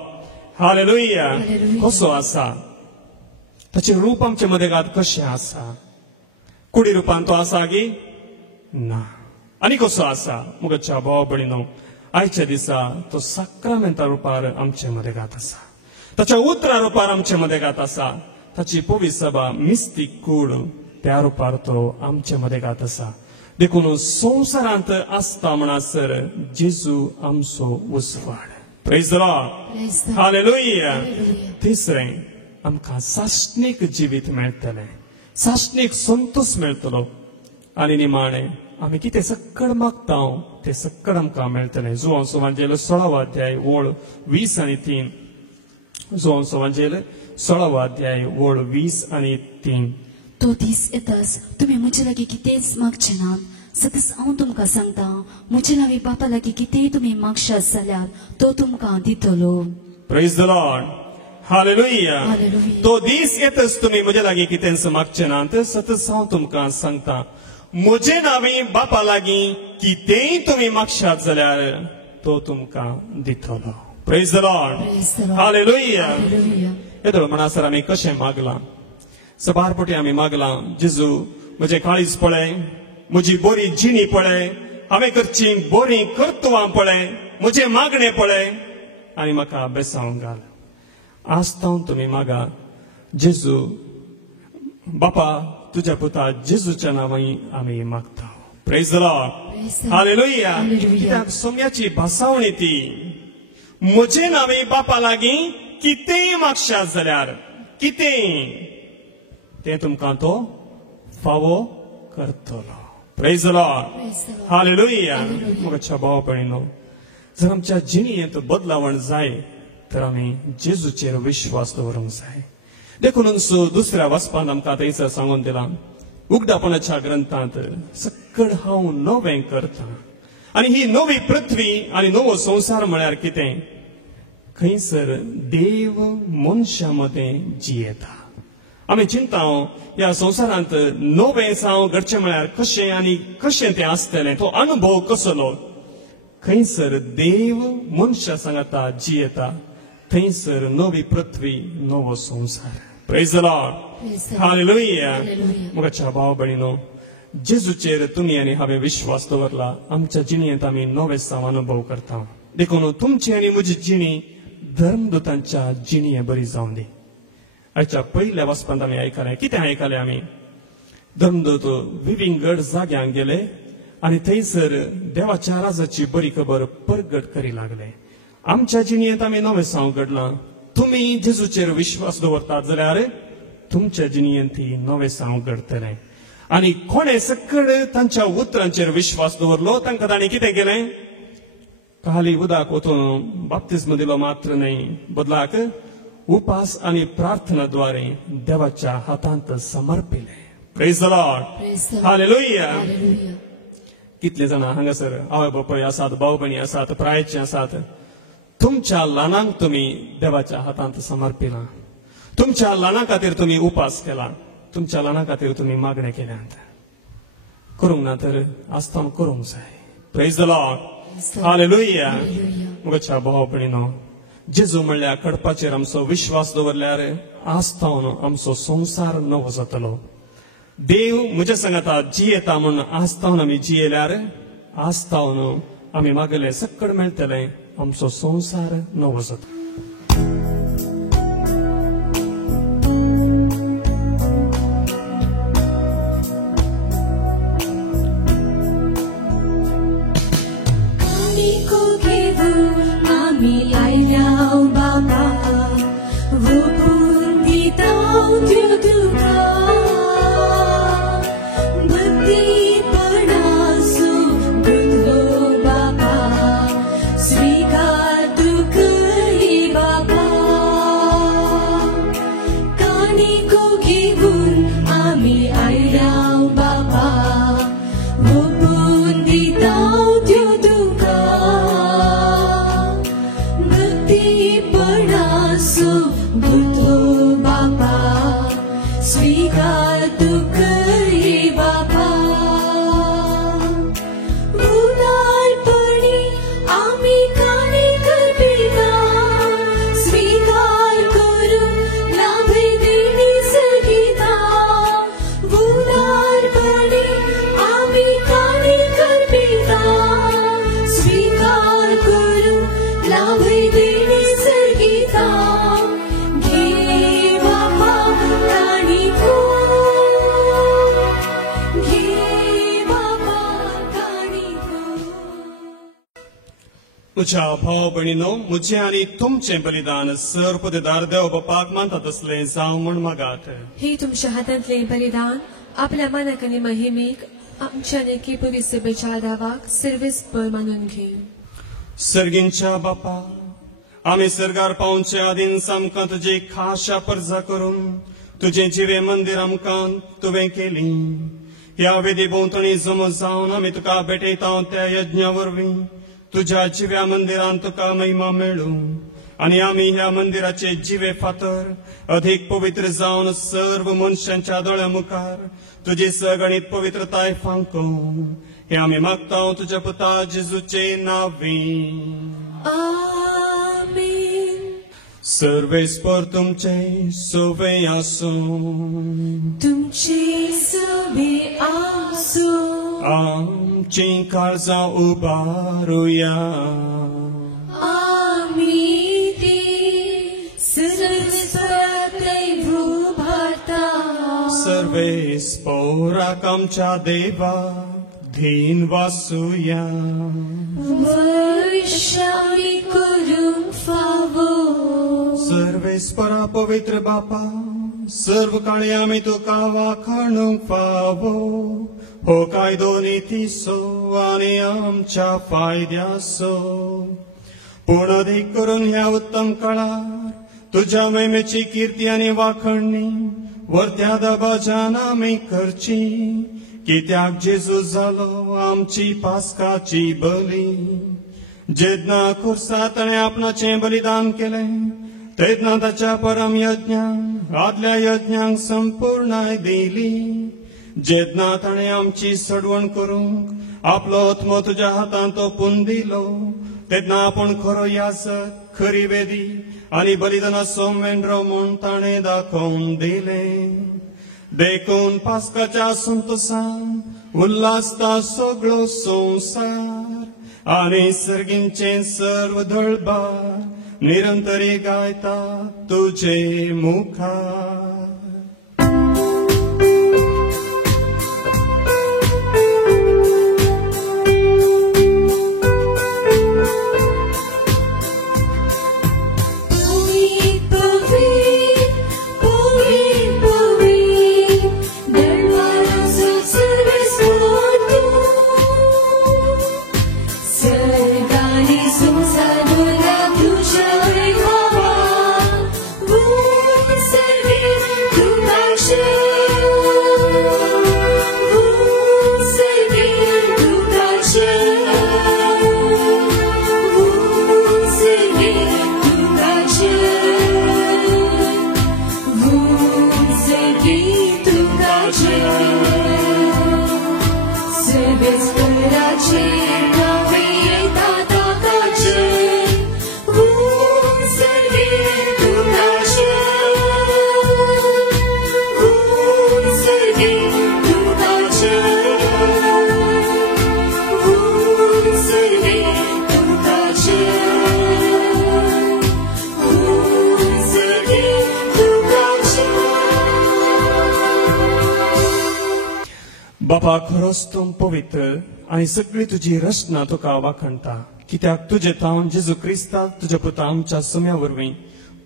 Hallelujah. Hallelujah. कसो आसा? ताचें रूप आमचे मदें घात कशें आसा? कुडी रुपान तो आसा गे? ना. आनी कसो आसा? मोगाच्या भाव भयणीनो, आयच्या दिसा तो साक्रामेंता रुपार आमचे मदें घात आसा. ताच्या उतरा रुपार आमचे मदें घात आसा. ताची पवित्र सभा मिस्तीक कूड त्या रुपार तो आमचे मदें घात आसा. देखून संवसारांत आसता म्हणसर जेजू आमचो उजवाड. Praise the Lord. Praise the Lord. Hallelujah. Hallelujah. तिसरें, आमकां साश्टीक जिवीत मेळटलें, साश्टीक संतोष मेळटलो. आनी निमाणें आमी कितें सक्कड मागता तें सक्कड आमकां मेळटलें. जुवांचो वांजेल 16वो अध्याय वळ 20 आनी 3. जुवांचो वांजेल 16वो अध्याय वळ 20 आनी 3. तो दीस येताच तुम्ही म्हजे लागीं कितेंच मागचे नात. सतत हांव तुमकां सांगता, म्हजे नांवी बापा लागीं कितेंय तुमी मागशात जाल्यार तो तुमकां दितलो. Praise the Lord. Hallelujah. Hallelujah. तो दीस येतच तुमी म्हजे लागीं कितेंच मागचे नात. सतत हांव तुमकां सांगता, म्हजे नांवी बापा लागीं कितेंय तुमी मागशात जाल्यार तो तुमकां दितलो. Praise the Lord. Praise the Lord. Hallelujah. Hallelujah. येदोळ म्हणसर आमी कशें मागलां? सबारपटी आमी मागलां, जेजू म्हजें काळीज पळय, म्हजी बरी जिणी पळय, हांवें करची बरी कर्तुवां पळय, म्हजें मागणें पळय आनी म्हाका बेसांव घाल. आस्तावन तुम्ही मागा जेजू बापा तुझ्या पुता जेजूच्या नावाई आम्ही मागता. Praise the Lord. हालेलुया. कित्याक सोम्याची भासावणी ती म्हजे नावे बापा लागीं कितेंय मागशात जाल्यार कितेंय ते तुमकां तो फावो करतलो. Praise the Lord. हालेलुया. मोगाच्या भाव भयणीनो, जर आमच्या जिणेंत बदलावण जाय तर आमी जेजूचेर विश्वास दवरूंक जाय. देखून दुसऱ्या वचपान आमकां थंयसर सांगून दिलां, उगडापणाच्या ग्रंथांत सक्कड हांव नवें करता. आनी ही नवी पृथ्वी आनी नवो संसार म्हळ्यार कितें? खंयसर देव मनशा मदें जियेता. आमी चिंताव ह्या संसारांत नवें जावं घडचें म्हळ्यार कशें आनी कशें तें आसतलें, तो अनुभव कसलो. खंयसर देव मनशा सांगता जियेता, थंयसर नवी पृथ्वी नवो संसार. Praise the Lord. हालेलुया. मोगाच्या भाव भयणीनो, जेजूचेर तुमी आनी हांवें विश्वास दवरला. आमच्या जिणेंत आमी नवे साव अनुभव करता. देखून तुमची आनी म्हजी जिणी धर्मदूतांच्या जिणी बरी जावं दी. आयच्या पयल्या वचपांत आमी आयकलें, कितें आयकलें आमी? धर्मदूत विविंगड जाग्यांक गेले आनी थंयसर देवाच्या राजाची बरी खबर परगट करी लागले. आमच्या जिणेंत आमी नवें साव घडलां. तुम्ही जेजूचेर विश्वास दवरतात जाल्यार तुमच्या जिणेंत ही नवें साव घडतलें. आनी कोणे सक्कड तांच्या उतरांचेर विश्वास दवरलो तांकां ताणें कितें केलें? खाली उदक वचून बाप्तिस्म दिलो मात्र न्हय, बदलाक उपास आनी प्रार्थनाद्वारे देवाच्या हातांत समर्पिले. Praise the Lord. हालेलुया. कितले जाणां हांगासर आवय बापूय आसात, भाव भयणी आसात, प्रायचे आसात. तुमच्या ल्हानांक तुम्ही देवाच्या हातांत समर्पिला. तुमच्या ल्हाना खातीर तुम्ही उपास केला. तुमच्या ल्हाना खातीर तुम्ही मागणे केल्यात. करूंक ना तर आस्तावन करूंक जाय. Praise the Lord. हालेलुया. मोगाच्या भाव भयणीनो, जेजू म्हणल्यार कडपाचेर आमचो विश्वास दवरल्यार आस्तावन आमचो संसार नवो जातलो. देव म्हज्या सांगता जियेता म्हूण आस्तावन आमी जियेल्यार आस्तावन आमी मागले सक्कड मेळटलें. आमचो संसार नवो जाता. आमी लायल्या बाबा वपून दितां त्यो तुका भक्तीपणासो गुंतलो बाबा स्वीकार तू करी बाबा. कानिको घेऊन आमी आयल्या बाबा वपून दितां त्यो तुका भक्तीपणासो गुंतलो बाबा स्वीकार तू करी बाबा. उदारपणी आमी कानी करपिता स्वीकार करून लाभय देणी सगिता. उदारपणी आमी कानी करपिता स्वीकार करून लाभय देणी सगिता. घे बाबा काणिको, घे बाबा काणिको. म्हज्या भाव भयणीनो, म्हजें आनी तुमचें बलिदान सर्वपदेदार देव बापाक मानता तसलें जावं म्हूण मागात. हे तुमच्या हातांतले बलिदान आपल्या मनाक आनी महिमेक आमच्या नेकी पवित्र बेच्या दावाक सर्वेस्पर मानून घे. सर्गींच्या बापा, आमी सर्गार पावचे आदींच आमकां तुजी खाशा पर्जा करून तुजें जिवे मंदिर आमकां तुवें केली. ह्या वेदी भोंवतणी जमो जावन आमी तुका भेटयता त्या यज्ञा वरवीं तुज्या जिव्या मंदिरांत तुका महिमा मेळूं. आनी आमी ह्या मंदिराचे जिवे फातर अधीक पवित्र जावन सर्व मनशांच्या दोळ्या मुखार तुजी सगणीत पवित्रताय फांकूं. हे आमी मागता तुज्या पुता जेजूचे नांवी. आमीन. सर्वेस्पर तुमचे सोवे आसूं. तुमचे सवे आसूं. आमची काळजां उबारुया. आमी ते सर्व सर्वेस्पोराक आमच्या देवा धीन वासूया वर्षावी करूंक फावो सर्वेस्परा पवित्र बापा सर्व काळी आम्ही तुका वाखाणूंक फावो हो कायदो नितीसो आनी आमच्या फायद्यासो पूर्ण अधिक करून ह्या उत्तम काळार तुझ्या महिमेची कीर्ती आणि वाखणणी वर्त्या दबाजान आमी करची कित्याक जेजू जालो आमची पास्काची बली जेदना खुर्सा ताणें आपणाचें बलिदान केलें तेदना ताच्या परम यज्ञांक आदल्या यज्ञांक संपूर्णाय दिली जेदना ताणें आमची सडवण करूंक आपलो आत्मो तुज्या हातांत ओपून दिलो तेदना आपण खरो याजक खरी वेदी आनी बलिदानाचो मेंढरो म्हूण ताणें दाखोवन दिलें देखून पास्काच्या संतोषान उल्हासता सगळो संवसार आनी सर्गींचे सर्व दळबार निरंतरी गायता तुझे मुखार बापा खरोच तूं पवित्र आनी सगळी तुजी रचना तुका वाखणटा कित्याक तुजे तावन जेजू क्रिस्ताक तुज्या पुता आमच्या सुम्या वरवीं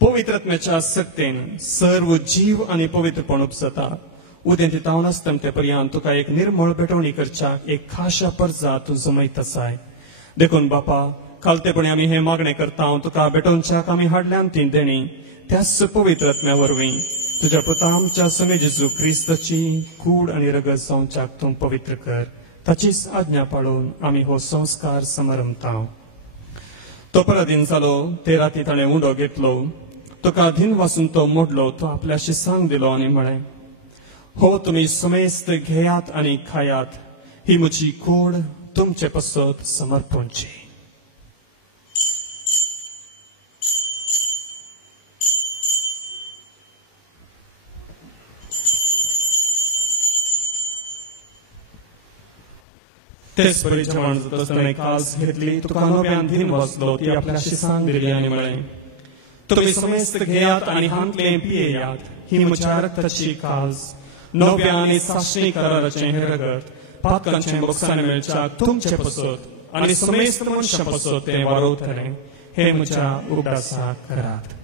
पवित्रत्म्याच्या सक्तेन सर्व जीव आनी पवित्रपण उपसता उदें ती तावन आसतना ते पर्यंत तुका एक निर्मळ भेटवणी करच्याक एक खाशा पर्जा तूं जमयत आसाय देखून बापा खालतेपणी आमी हे मागणें करता तुका भेटोवच्याक आमी हाडल्यान ती देणी त्याच पवित्रत्म्या वरवीं तुझ्या पुता आमच्या समे जेजू क्रिस्ताची कूड आणि रगत जावच्याक तूं पवित्र कर ताचीच आज्ञा पाळून आमी हो संस्कार समरमता तो परदीन जालो ते राती ताणें उंडो घेतलो तुका दिन वासून तो मोडलो तो आपल्याशी सांग दिलो आनी म्हळें हो तुमी समेस्त घेयात आनी खायात ही म्हजी कूड तुमचे पसत समर्पणची तेच परी जेवण जात आसतना कास घेतली तुका नव्यान दिन वाचलो ती आपल्याशी सांग दिली आनी म्हळें तुम्ही समेस्त घेयात आनी हांतले पियेयात ही म्हज्या रक्ताची कास नव्या आनी साश्री कराराचें हे रगत पातकांचे बोक्साने मेळच्याक तुमचे पसत आनी समेस्त मनशां पसत तें वारोवतलें हे म्हज्या उगडासाक करात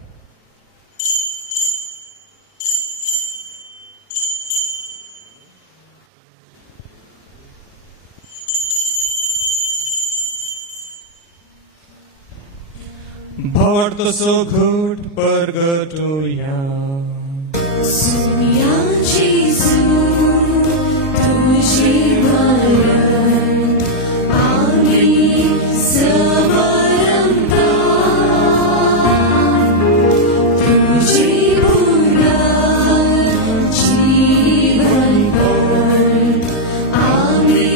भवतसो घुट परगटुया सुन्याची सूर तुझी मरण आम्ही समरमता तुझी पुनः जीवनभर आम्ही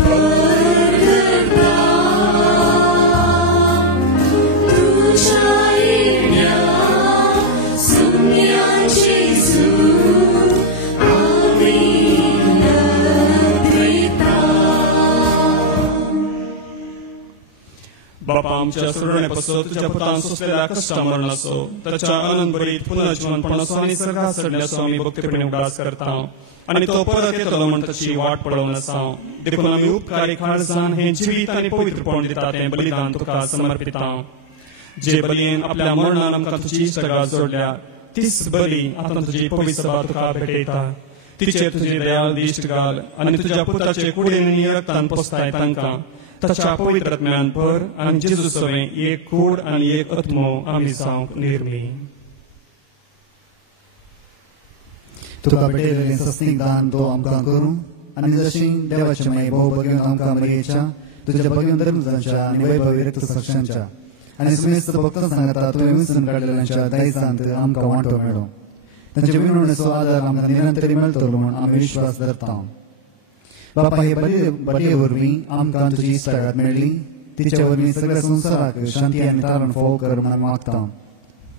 परगटता सुन्याची सूर आम्ही नम्रता आमच्या सोडण्यापासून तुझ्या पुतान सोसलेल्या कष्टा मरणाचो त्याच्या आनंद बरीत पुनर्जीवनपणाचो आणि सर्गा चढल्याचो आमी भक्तीपणे उडास करता आणि तो परत येतलो म्हण ताची वाट पळोवन आसा देखून आमी उपकारी काळजान हे जिवीत आणि पवित्रपण दिता तें बलिदान तुका समर्पिता जे बलयेन आपल्या मरणान आमकां तुजी इश्टगाळ जोडल्या तीच बली आतां तुजी पवित्र सभा तुका भेटयता तिचेर तुजी दयाळ दिश्ट घाल आणि तुझ्या पुताचे कुडीन आनी रक्तान पोसताय तांकां ताच्या पवित्र आत्म्यान भर आनी जेजू सवे एक कूड आनी एक आत्मो आमी जावंक निर्मी तुका भेटयलेलें सस्तीक दान तो आमकां करूं आनी जशी देवाचे माई भोव भगिवन आमकां मरयेच्या तुझ्या भगिवन धर्मजांच्या आनी वैभवी रक्त साक्षांच्या आनी सुमेस्त भक्त सांगता तुवें विसरून काडलेल्यांच्या दायजांत आमकां वांटो मेळो तांचे विणवणेचो आदार आमकां निरंतरी मेळटलो म्हूण आमी विश्वास धरता बापा हे बलये वरवीं आमकां तुजी इश्टागात मेळ्ळी तिचे वरवीं सगळ्या संवसाराक शांती आनी तारण फोव कर म्हूण मागता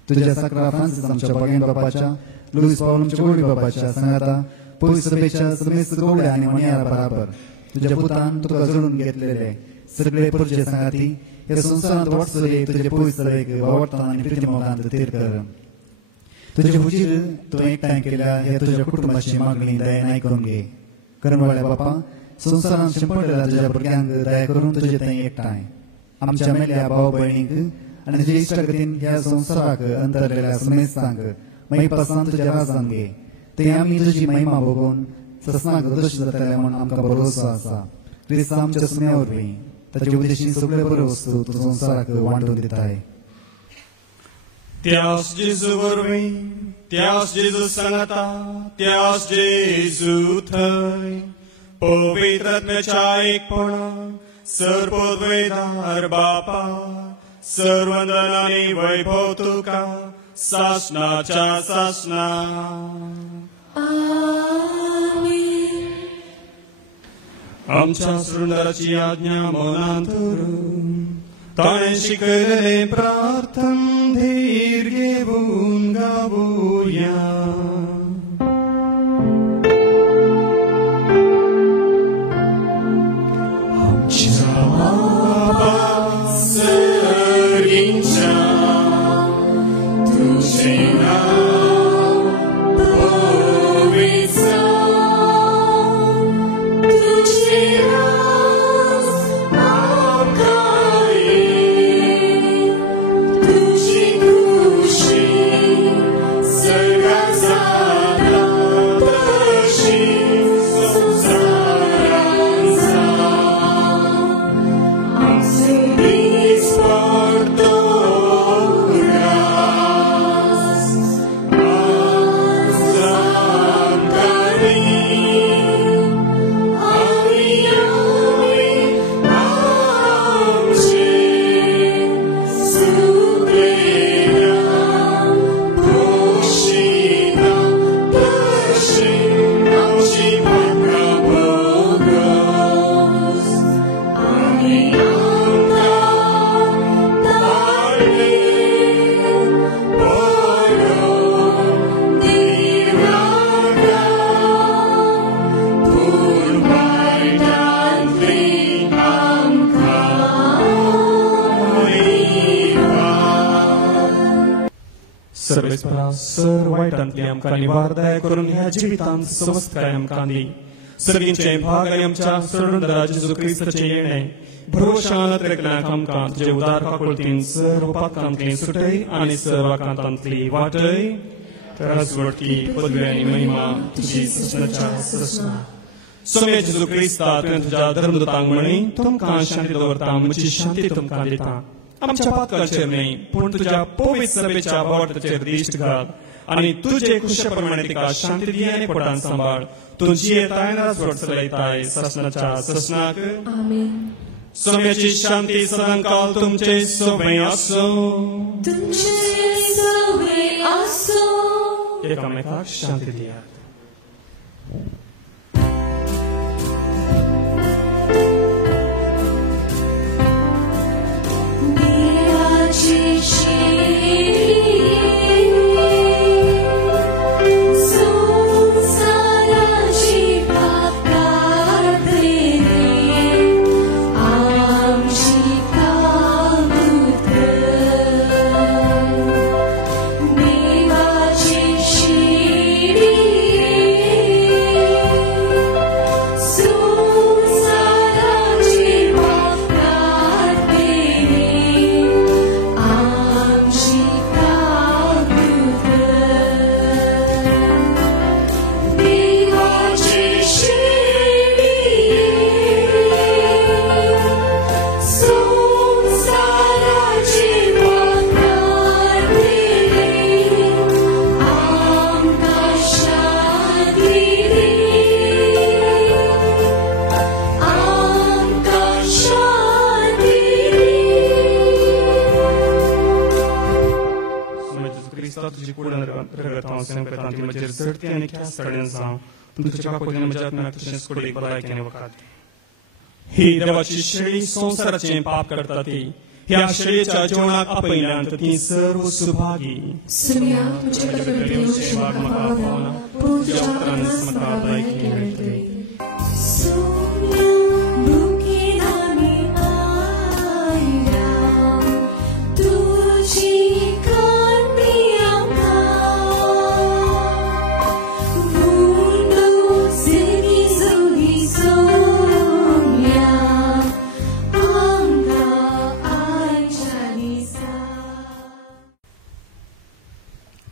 तुझ्या साकरा फ्रांसीस आमच्या भगिन बापाच्या लुईस पाऊल आमच्या व्हडली बापाच्या सांगाता पवित्र सभेच्या समेस्त गवड्या आनी मणियारा बराबर तुझ्या पुतान तुका जोडून घेतलेले सगळे पुरचे सांगाती हे संवसारांत वाटसरे तुजे पवित्र सभेक वावरतान आनी प्रितीमोगांत तीर कर तुझे हुजीर तुवें एकठांय केल्या हे तुझ्या कुटुंबाची मागणी दयेन आयकून घे करणवाळ्या बापा संवसारांत शिंपडलेल्या तुझ्या भुरग्यांक दया करून तुजे थंय एकठांय आमच्या मेल्या भाव भयणीक आनी तुजे इश्टगतीन ह्या संवसाराक अंतरलेल्या समेस्तांक मैपासान तुज्या राजान घे ते आमी तुजी महिमा भोगून ससनाक दोश जातले म्हूण आमकां भरोसो आसा क्रिस्त आमच्या सुन्या वरवीं ताचे उद्देशीं सगळ्यो बऱ्यो वस्तू तूं संवसाराक वांटून दिताय त्यास जेजू वरवीं त्यास जेजू सांगता त्यास जेजू थंय पवित्र आत्म्याच्या एकपणान सर्वोद्वेदार बापा सर्वंदन आनी वैभव तुका सासणाच्या सासणा आमच्या सुंदराची आज्ञा मनांत धरून ताणें शिकयलेलें प्रार्थन धीर घेवन गावुया आमच्या बापा सर्गींच्या तुझें नांव पवित्र तुझें राज आमकां ये तुझी खुशी सर्गांत जाता तशी संवसारांत जावं आमचे दीस पडतो सर्वेस्परा सर वायटांतली आमकां निवार दया करून ह्या जिवितांत समस्तकाय आमकां दी सर्गींचे भाग आनी आमच्या सोडूनदारा जेजू क्रिस्ताचे येणे भरवशान रेखल्याक आमकां तुजे उदार काकुळतीन सर्व पातकांतली सुटय आनी सर्व वाकांतांतली वाटय राजवडकी पदवी आनी महिमा तुजी ससनाच्या ससना सोम्या जेजू क्रिस्ता तुवें तुज्या धर्मदूतांक म्हणी तुमकां शांती दवरता म्हजी शांती तुमकां दिता आमच्या पातकाचेर न्ही पूण तुज्या पवित्र सभेच्या वावरताचेर दिश्ट घाल आनी तुजे खुशे प्रमाणे तिका शांती दी आनी पोटान सांबाळ तूं जियेताय राजवट चलयताय ससनाच्या ससनाक आमेन सोम्याची शांती सदांकाल तुमचे सोबे आसो तुमचे सोबे आसो एकामेकाक शांती दियात आमची काबू तुझी कुडा रगत हांव संकतां ती म्हजेर जडती आनी ख्यास तडेन जावं पूण तुज्या बापायन म्हज्या आत्म्याक तशेंच कुडीक भलायकेन वखाद ही देवाची शेळी संवसाराचें पाप करता ती ह्या शेळयेच्या जेवणाक आपयल्यान ती सर्व सुभागी सुर्या तुझे कडे येवचे म्हाका पावना पूण तुज्या उतरान म्हाका भलायकी मेळटली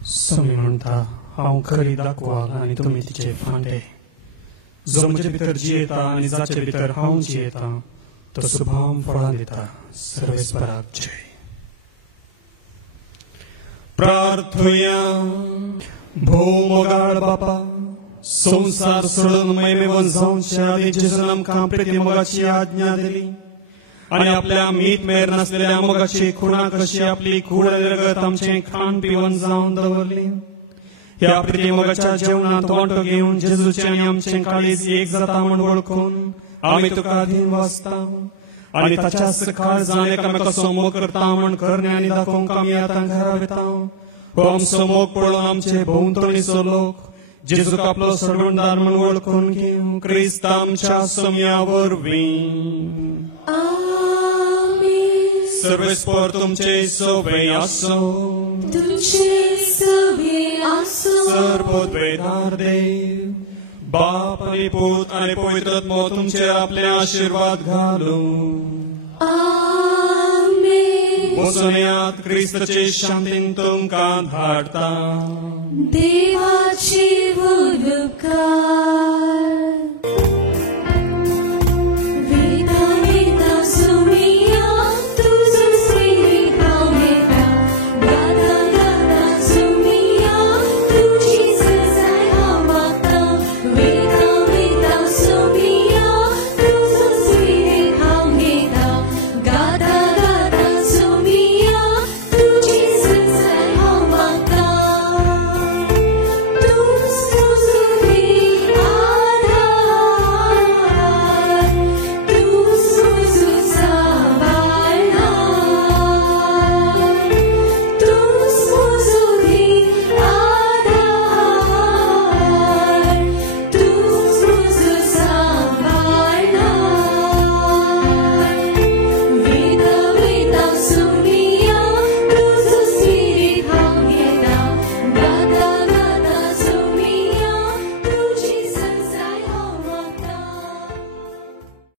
स्वामी म्हणटा हांव खरी दाखवाल आनी तुमी तिचे फांटे जो म्हजे भितर जियेता आनी जाचे भितर हांव जियेता तो सुभाम फळां दिता सर्वेस्पराक जय प्रार्थुया भोवमोगाळ बापा संसार सोडून मैमेवन जावचे आदी जेजून आमकां प्रिती मोगाची आज्ञा दिली आनी आपल्या मीठ मेर नासलेल्या मोगाची खुणा कशी आपली खूड रगत आमचे खाण पिवन जावन दवरली ह्या प्रिती मोगाच्या जेवणात वांटो घेवन जेजूचे आनी आमचे काळीज एक जाता म्हण वळखून आमी तुका अधीन वाचता आनी ताच्या सकाळ जावन एकामेकाचो मोग करता म्हण करणे आनी दाखोवंक आमी आतां घरा वता हो आमचो मोग पळोवन आमचे भोंवतणीचो लोक जेजूक आपलो सोडवणदार म्हण वळखून घेवं क्रिस्त आमच्या समया वरवीं सर्वेस्पर तुमचे सोबे आसो तुमचे सोबे आसो सर्वोद्वेदार देव बाप आनी पूत आनी पवित्र आत्मो तुमचे आपले आशीर्वाद घालूं आमेन वचोन्यात क्रिस्ताचे शांतीन तुमकां धाडटा देवाची उपकार वेदा वेदा